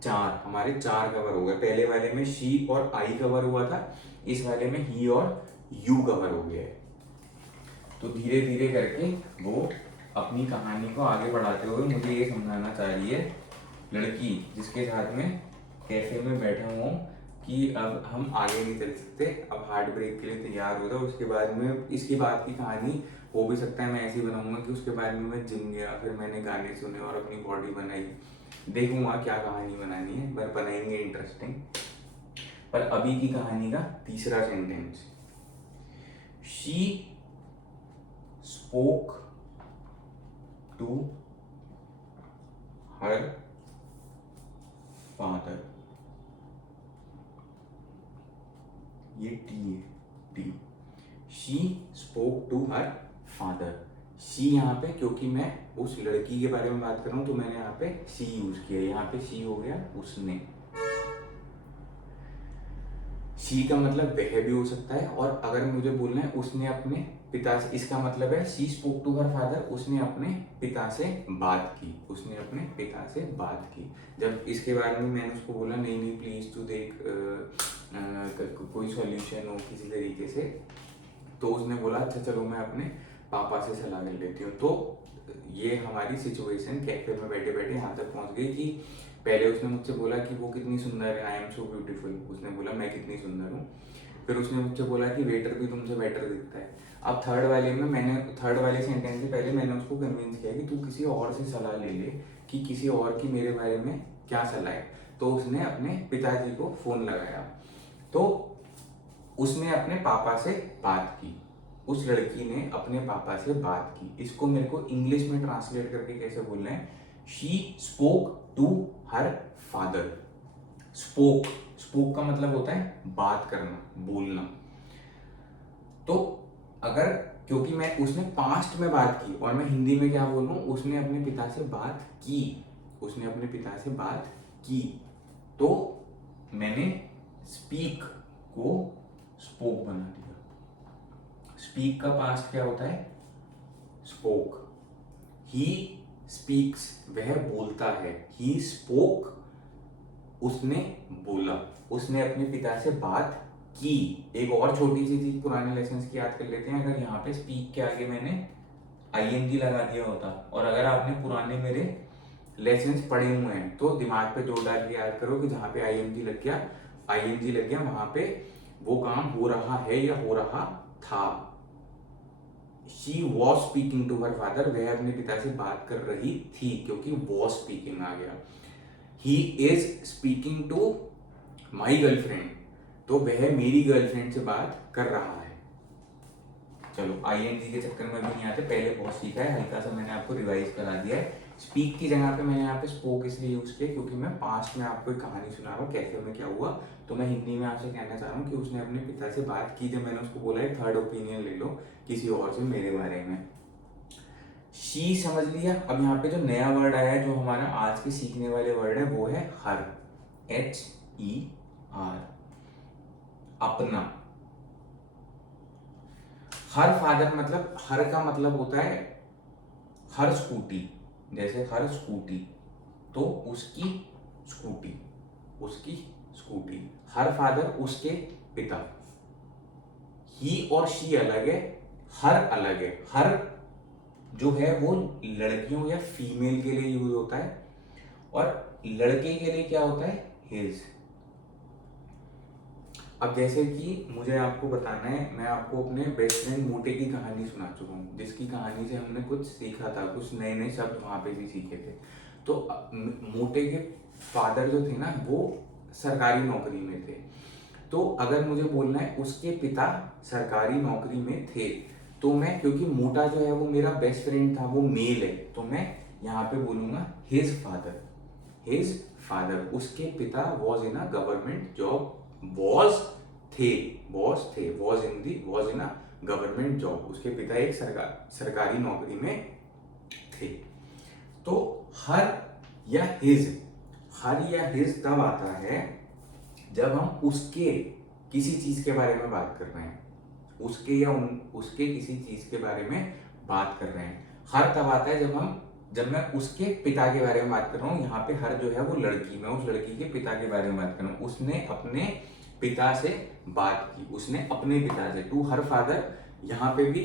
4, हमारे 4 कवर हो गए। पहले वाले में शी और आई कवर हुआ था, इस वाले में ही और यू कवर हो गया है। तो धीरे धीरे करके वो अपनी कहानी को आगे बढ़ाते हुए मुझे ये समझाना चाह रही है, लड़की जिसके साथ में कैफे में बैठा हुआ हूँ, कि अब हम आगे नहीं चल सकते, अब हार्ट ब्रेक के लिए तैयार हो जाओ। उसके बाद में इसकी बात की कहानी हो भी सकता है मैं ऐसी बनाऊंगा कि उसके बाद में मैं जिम गया, फिर मैंने गाने सुने और अपनी बॉडी बनाई, देखूंगा क्या कहानी बनानी है, पर बनाएंगे इंटरेस्टिंग। पर अभी की कहानी का तीसरा sentence, she spoke to her father, ये टी है, T. She spoke to her father. She यहाँ पे, क्योंकि मैं उस लड़की के बारे में बात कर रहा हूं तो मैंने यहाँ पे शी यूज किया, यहाँ पे शी हो गया उसने। शी का मतलब वह भी हो सकता है, और अगर मुझे बोलना है उसने अपने पिता से, इसका मतलब है she spoke to her father, उसने अपने पिता से बात की, उसने अपने पिता से बात की। जब इसके बारे में मैंने उसको बोला नहीं नहीं प्लीज तू देख कोई सॉल्यूशन हो किसी तरीके से, तो उसने बोला अच्छा चलो मैं अपने पापा से सलाह ले लेती हूँ। तो ये हमारी सिचुएशन कैफे में बैठे बैठे यहाँ तक पहुँच गई कि पहले उसने मुझसे बोला कि वो कितनी सुंदर है, आई एम सो ब्यूटीफुल। उसने बोला मैं कितनी सुंदर हूँ। फिर उसने मुझसे बोला कि वेटर भी तुमसे बेटर दिखता है। अब थर्ड वाले सेंटेंस से पहले मैंने उसको कन्विंस किया कि तू किसी और से सलाह ले ले कि किसी और की मेरे बारे में क्या सलाह है। तो उसने अपने पिताजी को फोन लगाया। तो उसने अपने पापा से बात की। उस लड़की ने अपने पापा से बात की। इसको मेरे को इंग्लिश में ट्रांसलेट करके कैसे बोलना है? She spoke to her father. Spoke spoke का मतलब होता है बात करना, बोलना। तो अगर क्योंकि मैं उसने पास्ट में बात की और मैं हिंदी में क्या बोल रहा हूँ, उसने अपने पिता से बात की। उसने अपने पिता से बात की। तो मैंने स्पीक को स्पोक बना दिया। स्पीक का पास्ट क्या होता है? स्पोक। ही स्पीक्स, वह बोलता है। ही स्पोक, उसने बोला, उसने अपने पिता से बात की। एक और छोटी सी चीज पुराने लेसन्स की याद कर लेते हैं। अगर यहाँ पे स्पीक के आगे मैंने आईएनजी लगा दिया होता, और अगर आपने पुराने मेरे लेसन्स पढ़े हुए हैं तो दिमाग पे जोर डाल के याद करो कि जहाँ पे आईएनजी लग गया वहां पे वो काम हो रहा है या हो रहा था। She was speaking to her father, वह अपने पिता से बात कर रही थी, क्योंकि वॉज स्पीकिंग आ गया। He is speaking to my girlfriend, तो वह मेरी गर्लफ्रेंड से बात कर रहा है। चलो आईएनजी के चक्कर में भी नहीं आते, पहले बहुत सीखा है, हल्का सा मैंने आपको रिवाइज करा दिया है। स्पीक की जगह पे मैंने यहाँ पे स्पोक इसलिए यूज किया क्योंकि मैं पास्ट में आपको एक कहानी सुना रहा हूँ कैफे में क्या हुआ। तो मैं हिंदी में आपसे कहना चाह रहा हूँ कि उसने अपने पिता से बात की। जब मैंने उसको बोला है थर्ड ओपिनियन ले लो किसी और से मेरे बारे में। शी समझ लिया। अब यहाँ पे जो नया वर्ड आया है, जो हमारा आज के सीखने वाले वर्ड है, वो है हर। HER, अपना। हर फादर मतलब, हर का मतलब होता है हर स्कूटी। जैसे हर स्कूटी, तो उसकी स्कूटी, उसकी स्कूटी। हर फादर, उसके पिता। ही और शी अलग है, हर अलग है। हर जो है वो लड़कियों या फीमेल के लिए यूज होता है, और लड़के के लिए क्या होता है? हिज। अब जैसे कि मुझे आपको बताना है, मैं आपको अपने बेस्ट फ्रेंड मोटे की कहानी सुना चुका हूँ, जिसकी कहानी से हमने कुछ सीखा था, कुछ नए नए शब्द वहां पे भी सीखे थे। तो मोटे के फादर जो थे ना, वो सरकारी नौकरी में थे। तो अगर मुझे बोलना है उसके पिता सरकारी नौकरी में थे, तो मैं, क्योंकि मोटा जो है वो मेरा बेस्ट फ्रेंड था, वो मेल है, तो मैं यहाँ पे बोलूंगा हिज फादर। हिज फादर, उसके पिता was in a government job. Was थे, was in a government job. उसके पिता एक सरकारी नौकरी में थे। तो हर या हिज तब आता है जब हम उसके किसी चीज के बारे में बात कर रहे हैं, उसके किसी चीज के बारे में बात कर रहे हैं। हर तब आता है जब मैं उसके पिता के बारे में बात कर रहा हूँ। यहाँ पे हर जो है वो लड़की, मैं उस लड़की के पिता के बारे में बात कर रहा हूँ। उसने अपने पिता से बात की, उसने अपने पिता से, टू हर फादर। यहाँ पे भी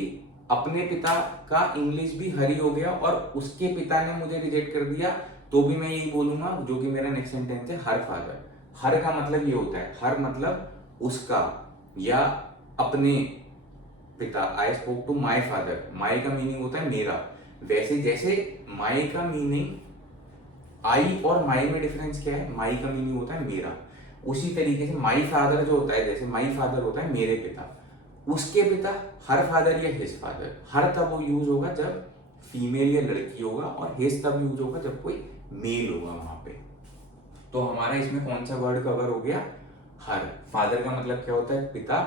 अपने पिता का इंग्लिश भी हरी हो गया, और उसके पिता ने मुझे रिजेक्ट कर दिया, तो भी मैं यही बोलूंगा, जो कि मेरा नेक्स्ट सेंटेंस है, हर फादर। हर का मतलब ये होता है, हर मतलब उसका या अपने पिता। I spoke to my father, my का मीनिंग होता है मेरा। वैसे जैसे माई का मीनिंग, आई और माई में डिफरेंस क्या है? माई का मीनिंग होता है मेरा। उसी तरीके से माई फादर जो होता है, जैसे माई फादर होता है मेरे पिता, उसके पिता हर फादर या हिज फादर। हर तब वो यूज होगा जब फीमेल या लड़की होगा, और हिज तब यूज होगा जब कोई मेल होगा वहां पे। तो हमारा इसमें कौन सा वर्ड कवर हो गया? हर। फादर का मतलब क्या होता है? पिता।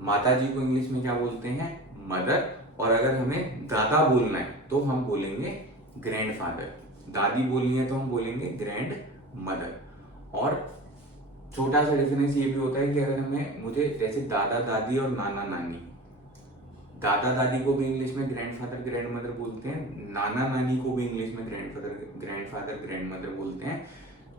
माता जी को इंग्लिश में क्या बोलते हैं? मदर। और अगर हमें दादा बोलना है तो हम बोलेंगे ग्रैंडफादर। दादी बोलनी है तो हम बोलेंगे ग्रैंड मदर। और छोटा सा डिफरेंस ये भी होता है कि अगर मुझे जैसे दादा दादी और नाना नानी, दादा दादी को भी इंग्लिश में ग्रैंडफादर ग्रैंड मदर बोलते हैं, नाना नानी को भी इंग्लिश में ग्रैंडफादर ग्रैंड मदर बोलते हैं।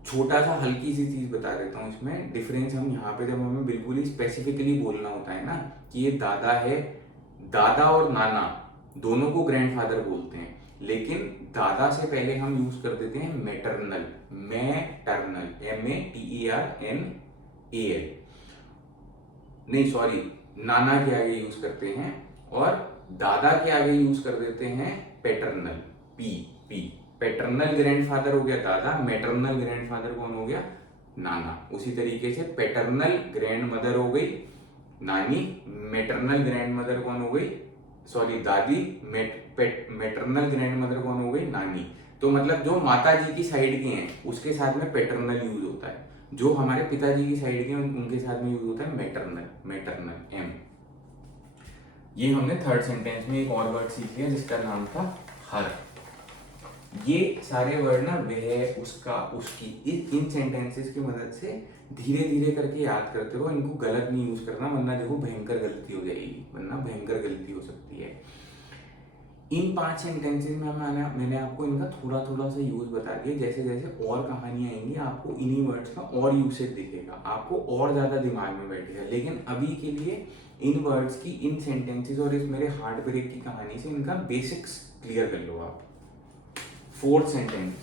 छोटा सा हल्की सी चीज बता देता हूँ इसमें डिफरेंस। हम यहाँ पे जब हमें बिल्कुल ही स्पेसिफिकली बोलना होता है ना कि ये दादा है, दादा और नाना दोनों को ग्रैंडफादर बोलते हैं, लेकिन दादा से पहले हम यूज कर देते हैं मैटरनल, MATERNAL, नहीं सॉरी, नाना के आगे यूज करते हैं, और दादा के आगे यूज कर देते हैं पैटर्नल, पी। पैटर्नल ग्रैंडफादर हो गया दादा, मैटरनल ग्रैंडफादर कौन हो गया, नाना। उसी तरीके से पैटर्नल ग्रैंड मदर हो गई नानी, मैटरनल ग्रैंड मदर कौन हो गई, सॉरी दादी, मैटरनल ग्रैंड मदर कौन हो गई, नानी। तो मतलब जो माता जी की साइड के हैं उसके साथ में पैटर्नल यूज होता है, जो हमारे पिताजी की साइड के हैं उनके साथ में यूज होता है मैटरनल, M। ये हमने थर्ड सेंटेंस में एक और वर्ड सीख लिया जिसका नाम था हर। ये सारे वर्ड ना वह, उसका, उसकी, इन सेंटेंसेस की मदद से धीरे धीरे करके याद करते रहो। इनको गलत नहीं यूज करना, वरना देखो भयंकर गलती हो जाएगी, वरना भयंकर गलती हो सकती है। इन 5 सेंटेंसेस में मैंने आपको इनका थोड़ा थोड़ा सा यूज बता दिया। जैसे जैसे और कहानियां आएंगी आपको इन्हीं वर्ड्स का और यूसेज दिखेगा, आपको और ज्यादा दिमाग में बैठेगा। लेकिन अभी के लिए इन वर्ड्स की, इन सेंटेंसेस और इस मेरे हार्ट ब्रेक की कहानी से इनका बेसिक्स क्लियर कर लो आप। 4th सेंटेंस,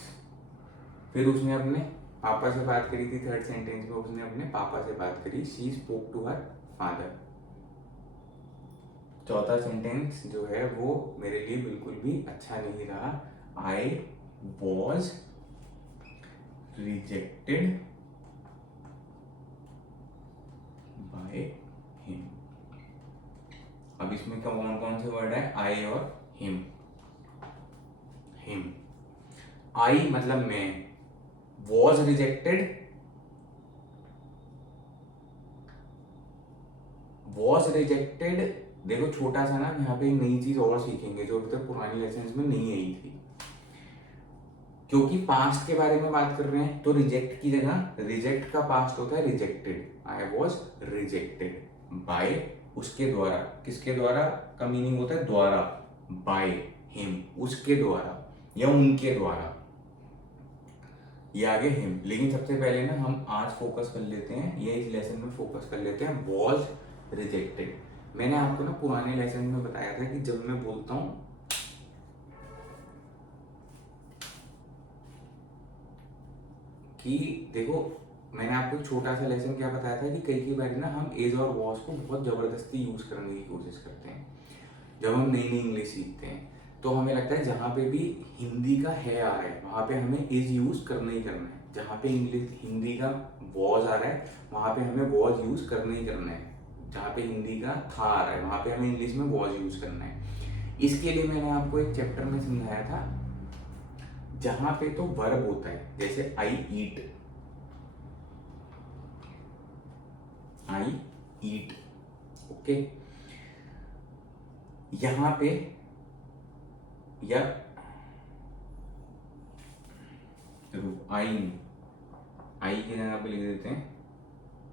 फिर उसने अपने पापा से बात करी थी। 3rd सेंटेंस में उसने अपने पापा से बात करी, she spoke to her father. 4था सेंटेंस जो है वो मेरे लिए बिल्कुल भी अच्छा नहीं रहा, आई वॉज रिजेक्टेड बाय हिम। अब इसमें कौन कौन से वर्ड है, आई और हिम। आई मतलब मैं, वॉज रिजेक्टेड, देखो छोटा सा ना यहाँ पे नई चीज और सीखेंगे जो अभी तक पुरानी लेसन्स में नहीं आई थी। क्योंकि पास्ट के बारे में बात कर रहे हैं तो रिजेक्ट की जगह, रिजेक्ट का पास्ट होता है rejected. I was rejected bye, उसके द्वारा, किसके द्वारा का मीनिंग होता है द्वारा, बाय हिम, उसके द्वारा या उनके द्वारा, ये आगे हिम। लेकिन सबसे पहले ना हम आज फोकस कर लेते हैं, ये इस लेसन में फोकस कर लेते हैं वॉज रिजेक्टेड। मैंने आपको ना पुराने लेसन में बताया था कि जब मैं बोलता हूं कि देखो, मैंने आपको एक छोटा सा लेसन क्या बताया था कि कई बार ना हम एज और वॉज को बहुत जबरदस्ती यूज करने की कोशिश करते हैं। जब हम नई इंग्लिश सीखते हैं तो हमें लगता है जहाँ पे भी हिंदी का है आ रहा है वहाँ पे हमें इज यूज करना ही करना है, जहाँ पे हिंदी का वॉज आ रहा है वहाँ पे हमें वॉज यूज करना ही करना है, जहाँ पे हिंदी का था आ रहा है वहाँ पे हमें इंग्लिश में वॉज यूज करना है। इसके लिए मैंने आपको एक चैप्टर में समझाया था जहाँ पे तो वर्ब होता है, जैसे आई ईट, ओके। यहाँ पे या आई की जगह पे लिख देते हैं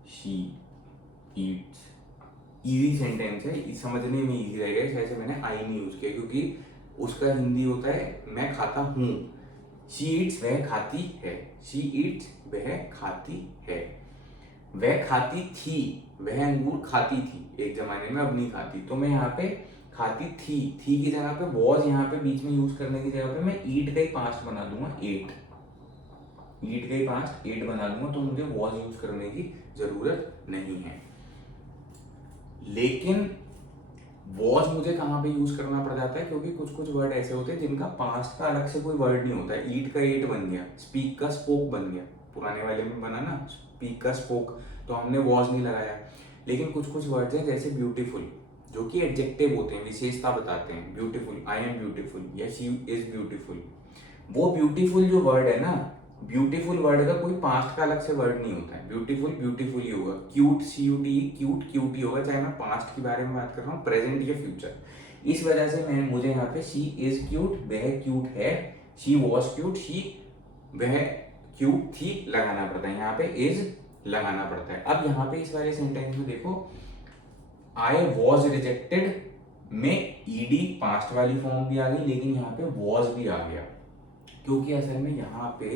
शी ईट्स। इजी सेंटेंस है, समझने में इजी रहेगा, ऐसे मैंने आई नहीं यूज किया क्योंकि उसका हिंदी होता है मैं खाता हूँ। शी ईट्स वह खाती है, शी ईट्स वह खाती है। वह खाती थी, वह अंगूर खाती थी एक जमाने में, अब नहीं खाती। तो मैं यहाँ पे खाती थी की जगह पे वॉज यहाँ पे बीच में यूज करने की जगह पे मैं ईट का ही पास्ट बना दूंगा, ईट का ही पास्ट एट बना दूंगा, तो मुझे वॉज यूज करने की जरूरत नहीं है। लेकिन वॉज मुझे कहाँ पे यूज करना पड़ जाता है क्योंकि कुछ वर्ड ऐसे होते हैं जिनका पास्ट का अलग से कोई वर्ड नहीं होता है। ईट का एट बन गया, स्पीक का स्पोक बन गया, पुराने वाले में बना ना स्पीक का स्पोक, तो हमने वॉज नहीं लगाया। लेकिन कुछ वर्ड्स हैं जैसे ब्यूटीफुल जो कि एडजेक्टिव होते हैं, विशेषता बताते हैं। ब्यूटीफुल, आई एम ब्यूटीफुल या शी इज ब्यूटीफुल। वो ब्यूटीफुल जो वर्ड है ना, ब्यूटीफुल वर्ड का कोई पास्ट का अलग से वर्ड नहीं होता है। ब्यूटीफुल ही होगा। क्यूट, क्यूट ही होगा, चाहे मैं पास्ट के बारे में बात कर रहा हूँ, प्रेजेंट या फ्यूचर। इस वजह से मुझे यहाँ पे शी इज क्यूट, वह क्यूट है, शी वॉज क्यूट, वह क्यूट थी लगाना पड़ता है, यहाँ पे इज लगाना पड़ता है। अब यहाँ पे इस वाले सेंटेंस में देखो, आई वॉज रिजेक्टेड में ईडी पास्ट वाली फॉर्म भी आ गई, लेकिन यहाँ पे वॉज भी आ गया क्योंकि असल में यहाँ पे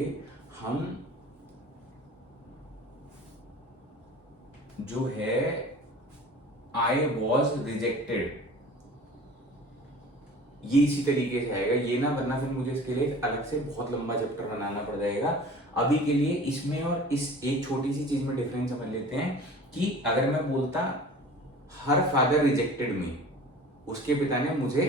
हम जो है आई वॉज रिजेक्टेड, ये इसी तरीके से आएगा ये ना, वरना फिर मुझे इसके लिए अलग से बहुत लंबा चैप्टर बनाना पड़ जाएगा। अभी के लिए इसमें और इस एक छोटी सी चीज में डिफरेंस समझ लेते हैं कि अगर मैं बोलता हर फादर रिजेक्टेड मी, उसके पिता ने मुझे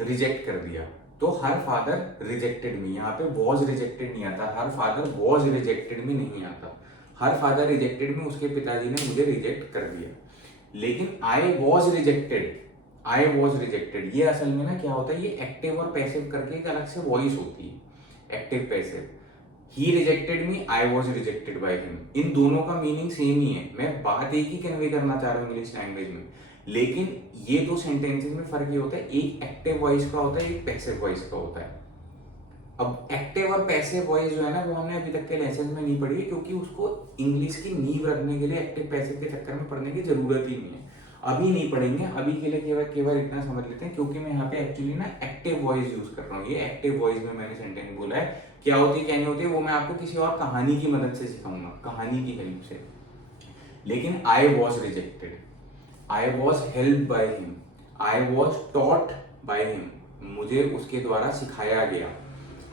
रिजेक्ट कर दिया, तो हर फादर रिजेक्टेड मी, यहाँ पे वॉज रिजेक्टेड नहीं आता, हर फादर वॉज रिजेक्टेड मी नहीं आता, हर फादर रिजेक्टेड मी, उसके पिताजी ने मुझे रिजेक्ट कर दिया। लेकिन आई was rejected, I was rejected, ये असल में ना क्या होता है, ये एक्टिव और पैसिव करके एक अलग से वॉइस होती है, active passive. He rejected me, I was rejected by him, इन दोनों का मीनिंग सेम ही है, मैं बात एक ही कन्वे करना चाह रहा हूँ इंग्लिश लैंग्वेज में, लेकिन ये दो सेंटेंसेस में फर्क ये होता है, एक एक्टिव वॉइस का होता है, एक पैसिव वॉइस का होता है। अब एक्टिव और पैसिव वॉइस जो है ना, वो हमने अभी तक के लेसन में नहीं पढ़ी है, क्योंकि उसको इंग्लिश की नींव रखने के लिए एक्टिव पैसिव के चक्कर में पढ़ने की जरूरत ही नहीं है, अभी नहीं पढ़ेंगे। अभी के लिए केवल केवल इतना समझ लेते हैं, क्योंकि मैं यहाँ पे एक्चुअली ना एक्टिव वॉइस यूज कर रहा हूँ, ये एक्टिव वॉइस में मैंने सेंटेंस बोला है, क्या होती है क्या नहीं होती है वो मैं आपको किसी और कहानी की मदद से सिखाऊंगा, कहानी की हेल्प से। लेकिन आई was rejected, I was help by him, I was taught by him, मुझे उसके द्वारा सिखाया गया,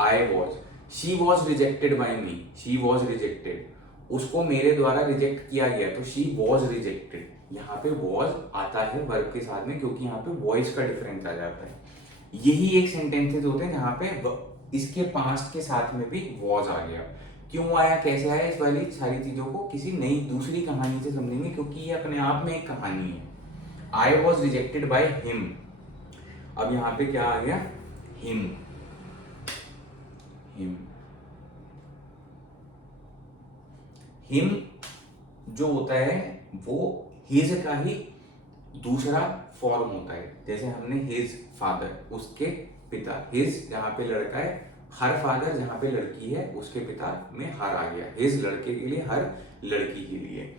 I was, she was rejected bye me, she was rejected, उसको मेरे द्वारा रिजेक्ट किया गया, तो शी वॉज रिजेक्टेड, यहाँ पे वॉज आता है वर्ब के साथ में, क्योंकि यहाँ पे वॉइस का डिफरेंस आ जाता है। यही एक सेंटेंसेस होते हैं जहाँ पे इसके पास्ट के साथ में भी वॉज आ गया, क्यों आया कैसे आया, इस वाली सारी चीजों को किसी नई दूसरी कहानी से समझेंगे, क्योंकि ये अपने आप में एक कहानी है। आई वॉज रिजेक्टेड बाय हिम, अब यहाँ पे क्या आ गया, हिम, हिम, हिम जो होता है वो हिज का ही दूसरा फॉर्म होता है, जैसे हमने हिज फादर, उसके पिता, हिज जहां पे लड़का है, हर फादर जहां पे लड़की है, उसके पिता में हर आ गया, हिज लड़के के लिए, हर लड़की के लिए।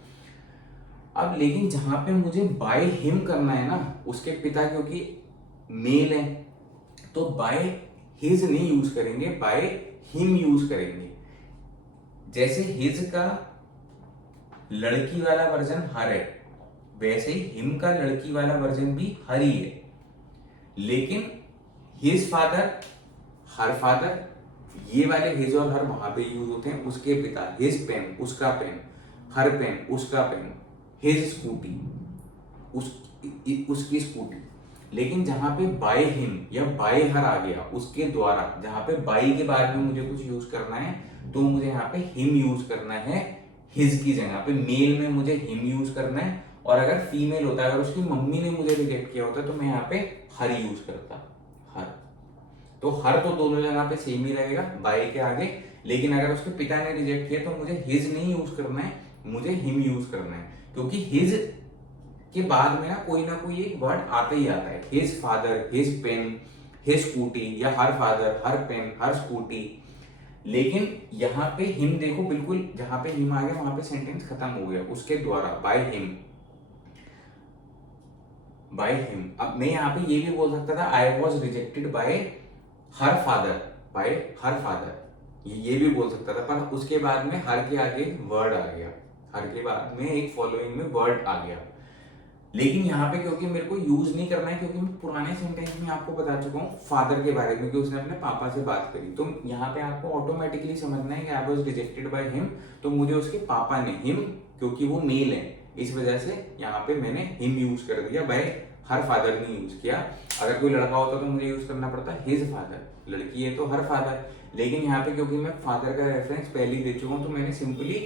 अब लेकिन जहां पे मुझे बाय हिम करना है ना, उसके पिता क्योंकि मेल है, तो बाय हिज नहीं यूज करेंगे, बाय हिम यूज करेंगे। जैसे हिज का लड़की वाला वर्जन हर है, वैसे ही हिम का लड़की वाला वर्जन भी हर ही है, लेकिन हिज फादर, हर फादर, ये वाले हिज और हर वहां पे यूज होते हैं, उसके पिता, हिज पेन, उसका पेन, हर पेन, उसका पेन, हिज स्कूटी, उसकी स्कूटी। लेकिन जहां पे बाय हिम या बाय हर आ गया, उसके द्वारा, जहां पे बाय के बाद में मुझे कुछ यूज करना है, तो मुझे यहाँ पे हिम यूज करना है, हिज की जगह पे। मेल में मुझे हिम यूज करना है, और अगर फीमेल होता, अगर उसकी मम्मी ने मुझे रिजेक्ट किया होता, तो मैं यहाँ पे हर यूज करता, हर। तो हर तो दोनों जगह पे सेम ही रहेगा बाय के आगे, लेकिन अगर उसके पिता ने रिजेक्ट किया तो मुझे हिज नहीं यूज करना है, मुझे हिम यूज करना है, क्योंकि हिज के बाद में ना कोई एक वर्ड आता ही आता है, his father, his pen, his scooty, या her father, her pen, her scooty. लेकिन यहाँ पे हिम देखो, बिल्कुल जहां पे हिम आ गया वहां पे सेंटेंस खत्म हो गया, उसके द्वारा, बाय हिम, बाय हिम। अब मैं यहाँ पे ये भी बोल सकता था आई was rejected bye her father, bye her father, ये भी बोल सकता था, पर उसके बाद में हर के आगे वर्ड आ गया, हर के बाद में एक फॉलोइंग में वर्ड आ गया। लेकिन यहाँ पे क्योंकि मेरे को यूज नहीं करना है, क्योंकि मैं पुराने सेंटेंस में आपको बता चुका हूँ फादर के बारे में कि उसने अपने पापा से बात करी, तो यहाँ पे आपको ऑटोमेटिकली समझना है कि आई वॉज रिजेक्टेड बाय हिम, तो मुझे उसके पापा ने, हिम क्योंकि वो मेल है, इस वजह से यहाँ पे मैंने हिम यूज कर दिया, बाय हर फादर ने यूज किया। अगर कोई लड़का होता तो मुझे यूज करना पड़ता हिज फादर, लड़की है तो हर फादर, लेकिन यहाँ पे क्योंकि मैं फादर का रेफरेंस पहले ही दे चुका हूँ, तो मैंने सिंपली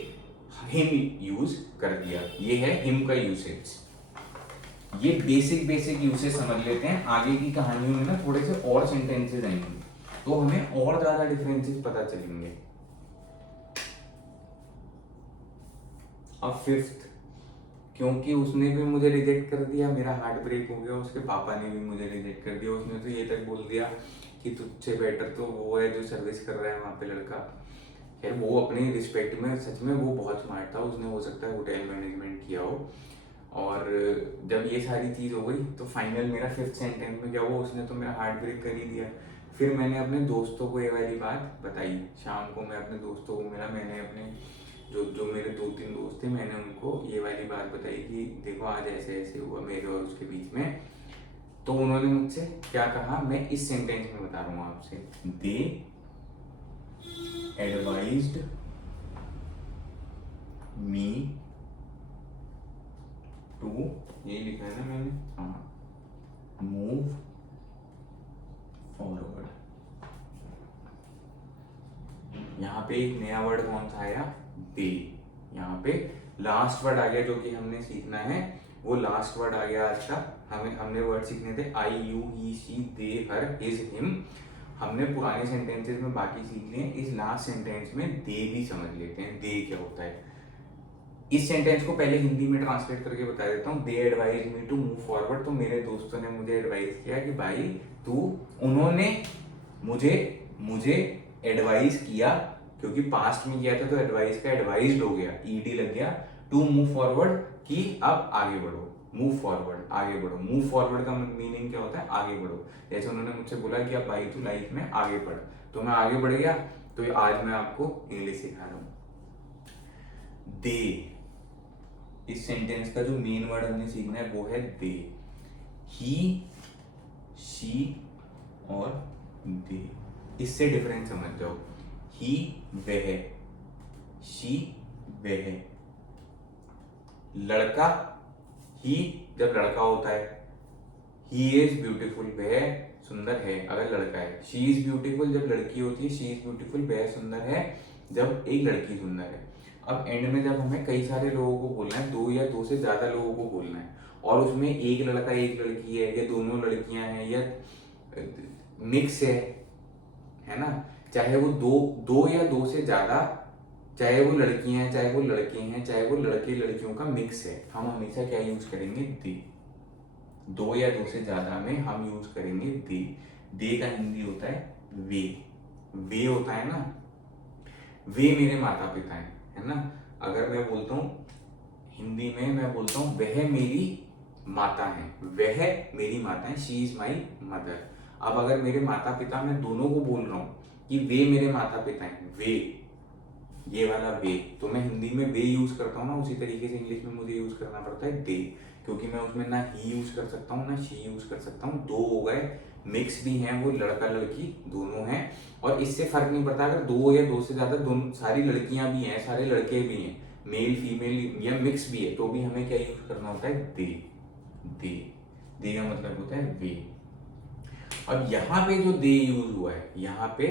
हिम यूज कर दिया। ये है हिम का यूसेज। ये बेसिक यूसेज समझ लेते हैं, आगे की कहानियों में ना थोड़े से और सेंटेंसेस आएंगे, तो हमें और ज्यादा डिफरेंसेस पता चलेंगे। अब फिफ्थ, क्योंकि उसने भी मुझे रिजेक्ट कर दिया, मेरा हार्ट ब्रेक हो गया, उसके पापा ने भी मुझे रिजेक्ट कर दिया, उसने तो ये तक बोल दिया कि तुझसे बेटर तो वो है जो सर्विस कर रहा है वहाँ पे लड़का। खैर वो अपने रिस्पेक्ट में सच में वो बहुत स्मार्ट था, उसने हो सकता है होटल मैनेजमेंट किया हो। और जब ये सारी चीज़ हो गई तो फाइनल मेरा फिफ्थ सेंटेंस में क्या हुआ, उसने तो मेरा हार्ट ब्रेक कर ही दिया। फिर मैंने अपने दोस्तों को ये वाली बात बताई, शाम को मैं अपने दोस्तों को मिला, मैंने अपने जो जो मेरे 2-3 दोस्त थे, मैंने उनको ये वाली बात बताई कि देखो आज ऐसे ऐसे हुआ मेरे और उसके बीच में। तो उन्होंने मुझसे क्या कहा, मैं इस सेंटेंस में बता रहा हूँ आपसे, दे एडवाइज्ड मी टू, यही लिखा है ना मैंने, हाँ, मूव फॉरवर्ड। यहाँ पे एक नया वर्ड कौन सा आया, दे। यहाँ पे लास्ट वर्ड आ गया जो कि हमने सीखना है, वो लास्ट वर्ड आ गया आज का। हमने वर्ड सीखने थे I, you, he, she, they, her, his, him. हमने पुराने सेंटेंसेस में बाकी सीख लिए, इस लास्ट सेंटेंस में दे भी समझ लेते हैं, दे क्या होता है। इस सेंटेंस को पहले हिंदी में ट्रांसलेट करके बता देता हूँ, they advise me to move forward. तो मेरे दोस्तों ने मुझे एडवाइस किया कि भाई उन्होंने मुझे मुझे एडवाइस किया, क्योंकि पास्ट में किया था तो एडवाइस का एडवाइज्ड हो गया, ईडी लग गया, टू मूव फॉरवर्ड, कि अब आगे बढ़ो, मूव फॉरवर्ड आगे बढ़ो। मूव फॉरवर्ड का मीनिंग क्या होता है, आगे बढ़ो। जैसे उन्होंने मुझसे बोला कि अब भाई तू लाइफ में आगे बढ़, तो मैं आगे बढ़ गया। तो आज मैं आपको इंग्लिश सिखा रहा हूँ। दे, इस सेंटेंस का जो मेन वर्ड हमने सीखना है वो है दे। ही, शी और दे, इससे डिफरेंस समझ जाओ। ही वह, शी वह। लड़का, ही जब लड़का होता है, ही इज ब्यूटीफुल, वह सुंदर है अगर लड़का है। शी इज ब्यूटीफुल जब लड़की होती है, शी इज ब्यूटीफुल, वह सुंदर है जब एक लड़की सुंदर है। अब एंड में जब हमें कई सारे लोगों को बोलना है, दो या दो से ज्यादा लोगों को बोलना है, और उसमें एक लड़का एक लड़की है, या दोनों लड़कियां हैं, या मिक्स है ना, चाहे वो दो या दो से ज्यादा, चाहे वो लड़कियां हैं, चाहे वो लड़के हैं, चाहे वो लड़के लड़कियों का मिक्स है, हम हमेशा क्या यूज करेंगे, दे। दो या दो से ज्यादा में हम यूज करेंगे दे। दे का हिंदी होता है वे। वे होता है ना, वे मेरे माता पिता है ना। अगर मैं बोलता हूँ हिंदी में, मैं बोलता हूँ वह मेरी माता है, वह मेरी माता है, शी इज माई मदर। अब अगर मेरे माता पिता, मैं दोनों को बोल रहा हूँ कि वे मेरे माता पिता हैं, वे, ये वाला वे, तो मैं हिंदी में वे यूज करता हूँ ना, उसी तरीके से इंग्लिश में मुझे यूज करना पड़ता है दे, क्योंकि मैं उसमें ना ही यूज कर सकता हूँ ना शी यूज कर सकता हूँ। दो हो गए, मिक्स भी हैं, वो लड़का लड़की दोनों हैं, और इससे फर्क नहीं पड़ता अगर दो या दो से ज्यादा, दोनों सारी लड़कियां भी हैं, सारे लड़के भी हैं, मेल फीमेल या मिक्स भी है, तो भी हमें क्या यूज करना होता है, दे। दे, दे का मतलब होता है वे। अब यहाँ पे जो दे यूज हुआ है, यहाँ पे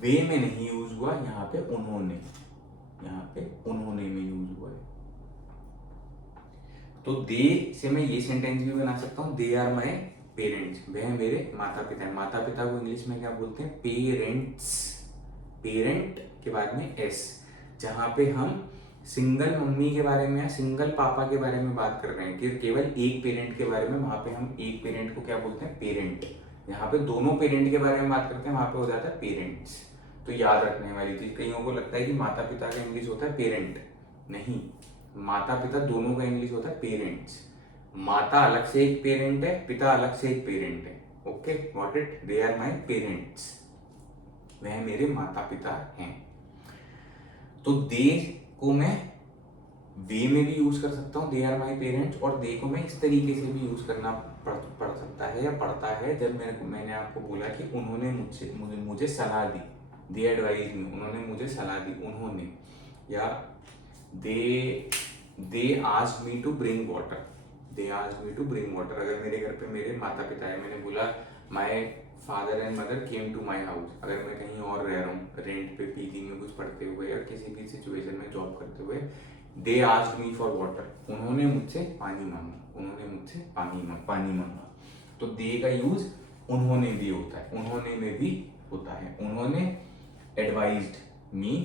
वे में नहीं यूज हुआ, यहाँ पे उन्होंने, यहाँ पे उन्होंने में यूज हुआ है। तो दे से मैं ये सेंटेंस भी बना सकता हूँ, दे आर माई पेरेंट्स, वह मेरे माता पिता है। माता पिता को इंग्लिश में क्या बोलते हैं, पेरेंट्स। पेरेंट के बाद में एस। जहां पे हम सिंगल मम्मी के बारे में या सिंगल पापा के बारे में बात कर रहे हैं, कि केवल एक पेरेंट के बारे में, वहां पे हम एक पेरेंट को क्या बोलते हैं, पेरेंट। यहाँ पे दोनों पेरेंट के बारे में बात करते हैं, वहां पे हो जाता है पेरेंट्स। तो याद रखने वाली चीज, कईयों को लगता है कि माता पिता का इंग्लिश होता है पेरेंट, नहीं, माता पिता दोनों का इंग्लिश होता है पेरेंट्स। माता अलग से एक पेरेंट है, पिता अलग से एक पेरेंट है। Okay, got it, they are my parents, वह मेरे माता पिता हैं। तो दे को मैं वे में भी यूज कर सकता हूँ, दे आर माई पेरेंट्स, और दे को मैं इस तरीके से भी यूज करना पड़ सकता है या पड़ता है, जब मैंने आपको बोला कि उन्होंने मुझे सलाह दी, दे एडवाइज मी, उन्होंने मुझे सलाह दी, उन्होंने, या they asked me to bring water, they asked me to bring water. अगर मेरे घर पे मेरे माता पिता है, मैंने बोला my father and mother came to my house, अगर मैं कहीं और रह रहा हूँ रेंट पे, पीजी में कुछ पढ़ते हुए या किसी भी सिचुएशन में जॉब करते हुए, दे आस्क्ड मी फॉर वाटर, उन्होंने मुझसे पानी मांगा, उन्होंने मुझसे पानी मांगा। तो दे का यूज उन्होंने भी होता है, उन्होंने में भी होता है। उन्होंने एडवाइज्ड मी,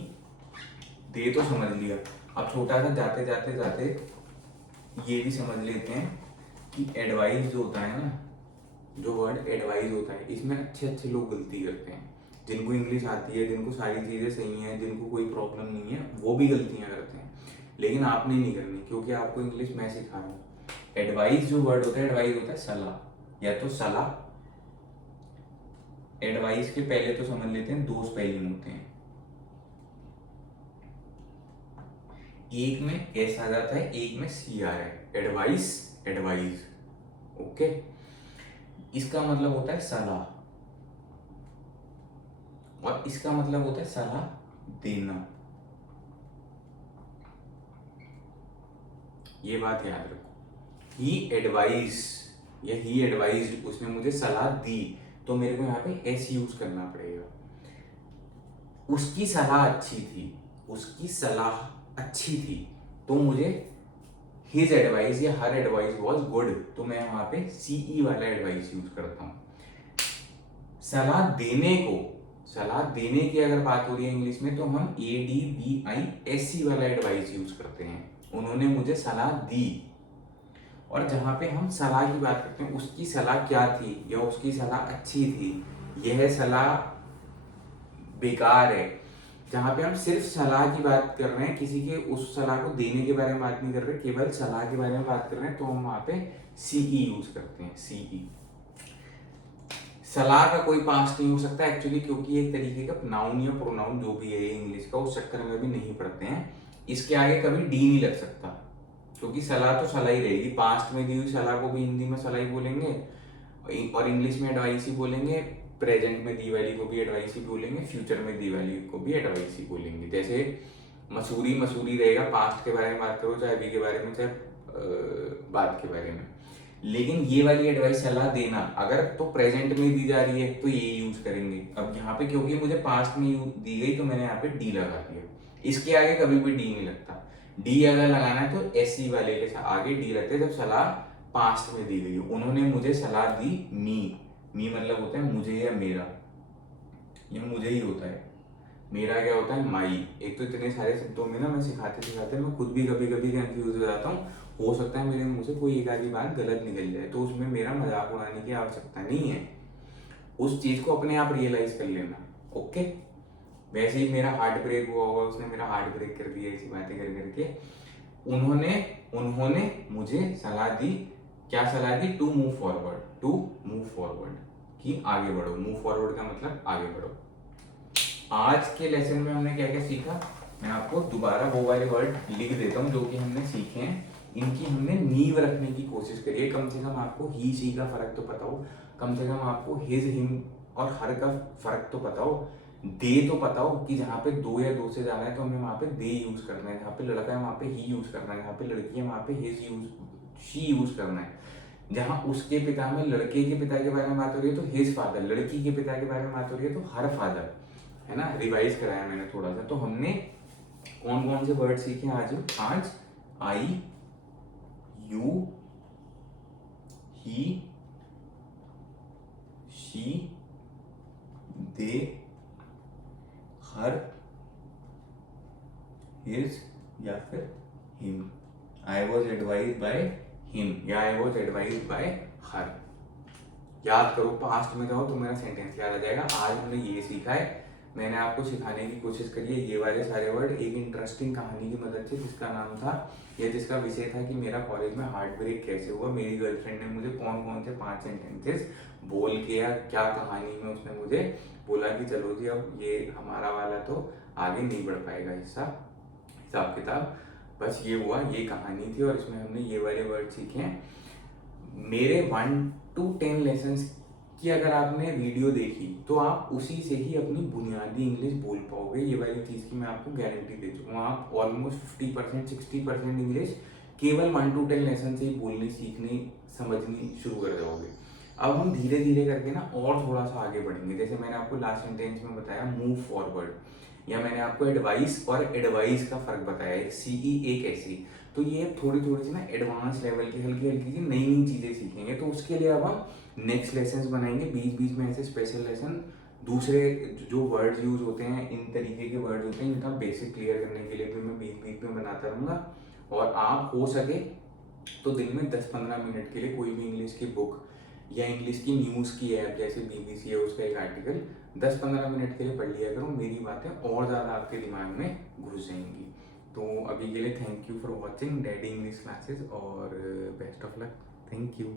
दे तो समझ लिया। अब छोटा सा जाते जाते जाते ये भी समझ लेते हैं कि एडवाइस जो होता है ना, जो वर्ड एडवाइस होता है, इसमें अच्छे अच्छे लोग गलती करते हैं, जिनको इंग्लिश आती है, जिनको सारी चीजें सही हैं, जिनको कोई प्रॉब्लम नहीं है, वो भी गलतियां करते हैं, लेकिन आपने नहीं करनी, क्योंकि आपको इंग्लिश मैं सिखा रहा हूँ। एडवाइस जो वर्ड होता है, एडवाइस होता है सलाह, या तो सलाह। एडवाइस के पहले तो समझ लेते हैं दो स्पेलिंग होते हैं, एक में एस आ जाता है, एक में सी आ रहा है, एडवाइस, एडवाइज। ओके, इसका मतलब होता है सलाह, और इसका मतलब होता है सलाह देना। ये बात याद रखो, ही एडवाइस या ही एडवाइज्ड, उसने मुझे सलाह दी, तो मेरे को यहाँ पे एस यूज करना पड़ेगा। उसकी सलाह अच्छी थी, उसकी सलाह अच्छी थी, तो मुझे हिज एडवाइस या हर एडवाइस वॉज गुड, तो मैं वहां पे सीई वाला एडवाइस यूज करता हूँ। सलाह देने को, सलाह देने की अगर बात हो रही है इंग्लिश में, तो हम ADVISC वाला एडवाइस यूज करते हैं, उन्होंने मुझे सलाह दी। और जहां पे हम सलाह की बात करते हैं, उसकी सलाह क्या थी या उसकी सलाह अच्छी थी, यह सलाह बेकार है, जहां पे हम सिर्फ सलाह की बात कर रहे हैं, किसी के उस सलाह को देने के बारे में बात नहीं कर रहे, केवल सलाह के बारे में बात कर रहे हैं, तो हम वहां पे सीई यूज करते हैं, सीई। सलाह का कोई पास्ट नहीं हो सकता एक्चुअली, क्योंकि एक तरीके का नाउन या प्रोनाउन जो भी है इंग्लिश का, उस चक्कर में भी नहीं पढ़ते हैं। इसके आगे कभी डी नहीं लग सकता, क्योंकि सलाह तो सलाह ही रहेगी। पास्ट में दी हुई सलाह को भी हिंदी में सलाह ही बोलेंगे, और इंग्लिश में एडवाइस ही बोलेंगे, प्रेजेंट में दी वाली को भी एडवाइस ही बोलेंगे, फ्यूचर में दी वाली को भी एडवाइस ही बोलेंगे। जैसे मसूरी मसूरी रहेगा, पास्ट के बारे में बात करो, चाहे अभी के बारे में, चाहे बात के बारे में। लेकिन ये वाली एडवाइस, सलाह देना, अगर तो प्रेजेंट में दी जा रही है तो ये यूज करेंगे। अब यहाँ पे क्योंकि मुझे पास्ट में दी गई, तो मैंने यहाँ पे डी लगा दिया। इसके आगे कभी भी डी नहीं लगता। डी अगर लगाना है तो एससी वाले के आगे डी लगते जब सलाह पास्ट में दी गई। उन्होंने मुझे सलाह दी, मी मतलब होता है मुझे या मेरा, ये मुझे ही होता है। मेरा क्या होता है, माई। एक तो इतने सारे शब्दों में ना मैं सिखाते सिखाते मैं खुद भी कभी कभी कंफ्यूज हो जाता हूँ। हो सकता है मेरे मुंह से कोई एक आधी बात गलत निकल जाए, तो उसमें मेरा मजाक उड़ाने की आवश्यकता नहीं है, उस चीज को अपने आप रियलाइज कर लेना। ओके, वैसे ही मेरा हार्ट ब्रेक हुआ होगा, उसने मेरा हार्ट ब्रेक कर दिया ऐसी बातें कर करके। उन्होंने उन्होंने मुझे सलाह दी, क्या सलाह दी, to move forward, to move forward, कि आगे बढ़ो। मूव फॉरवर्ड का मतलब आगे बढ़ो। आज के लेसन में हमने क्या क्या सीखा, मैं आपको दोबारा वो वाले वर्ड लिख देता हूँ जो कि हमने सीखे हैं। इनकी हमने नींव रखने की कोशिश करी है, कम से कम आपको ही सी का फर्क तो पता हो, कम से कम आपको हिज हिम और हर का फर्क तो पता हो, दे तो पता हो कि जहाँ पे दो या दो से ज्यादा है तो हमें वहां पे दे यूज करना है, जहाँ पे लड़का है वहां पे ही यूज करना है, जहाँ पे लड़की है वहां पे हिज यूज, शी यूज करना है। जहाँ उसके पिता में लड़के के पिता के बारे में बात हो रही है तो हिज फादर, लड़की के पिता के बारे में बात हो रही है तो हर फादर, है ना। रिवाइज कराया मैंने थोड़ा सा। तो हमने कौन कौन से वर्ड सीखे आज I, you, he, she, they, her, his या फिर him. I was advise by him या I was advise by her. याद करो, पास्ट में जाओ तो मेरा सेंटेंस याद आ जाएगा। आज हमने ये सीखा है, मैंने आपको सिखाने की कोशिश करी है ये वाले सारे वर्ड एक इंटरेस्टिंग कहानी की मदद से, जिसका नाम था या जिसका विषय था कि मेरा कॉलेज में हार्ट ब्रेक कैसे हुआ। मेरी गर्लफ्रेंड ने मुझे कौन कौन से 5 सेंटेंसेस बोल के या क्या कहानी में उसने मुझे बोला कि चलो जी अब ये हमारा वाला तो आगे नहीं बढ़ पाएगा हिसाब किताब। बस ये हुआ, ये कहानी थी और इसमें हमने ये वाले वर्ड सीखे हैं। मेरे 1 to 10 लेसन की अगर आपने वीडियो देखी तो आप उसी से ही अपनी बुनियादी इंग्लिश बोल पाओगे। ये वाली चीज़ की मैं आपको गारंटी दे चुका हूँ। आप ऑलमोस्ट 50% 60% इंग्लिश केवल 1 to 10 लेसन से ही बोलनी, सीखनी, समझनी शुरू कर जाओगे। अब हम धीरे धीरे करके ना और थोड़ा सा आगे बढ़ेंगे। जैसे मैंने आपको लास्ट सेंटेंस में बताया मूव फॉरवर्ड, या मैंने आपको एडवाइस और एडवाइस का फर्क बताया, एक सीई एक ऐसी। तो ये थोड़ी थोड़ी सी ना एडवांस लेवल की हल्की हल्की सी नई नई चीज़ें सीखेंगे। तो उसके लिए अब हम नेक्स्ट लेसन बनाएंगे, बीच बीच में ऐसे स्पेशल लेसन, दूसरे जो वर्ड्स यूज होते हैं, इन तरीके के वर्ड्स होते हैं, इनका बेसिक क्लियर करने के लिए भी मैं बीच बीच में बनाता रहूँगा। और आप हो सके तो दिन में 10-15 मिनट के लिए कोई भी इंग्लिश की बुक या इंग्लिश की न्यूज़ की ऐप जैसे BBC है उसका एक आर्टिकल 10-15 मिनट के लिए पढ़ लिया करो। मेरी बातें और ज़्यादा आपके दिमाग में घुस जाएंगी। तो अभी के लिए thank you for watching Daddy English Classes और best of luck. Thank you.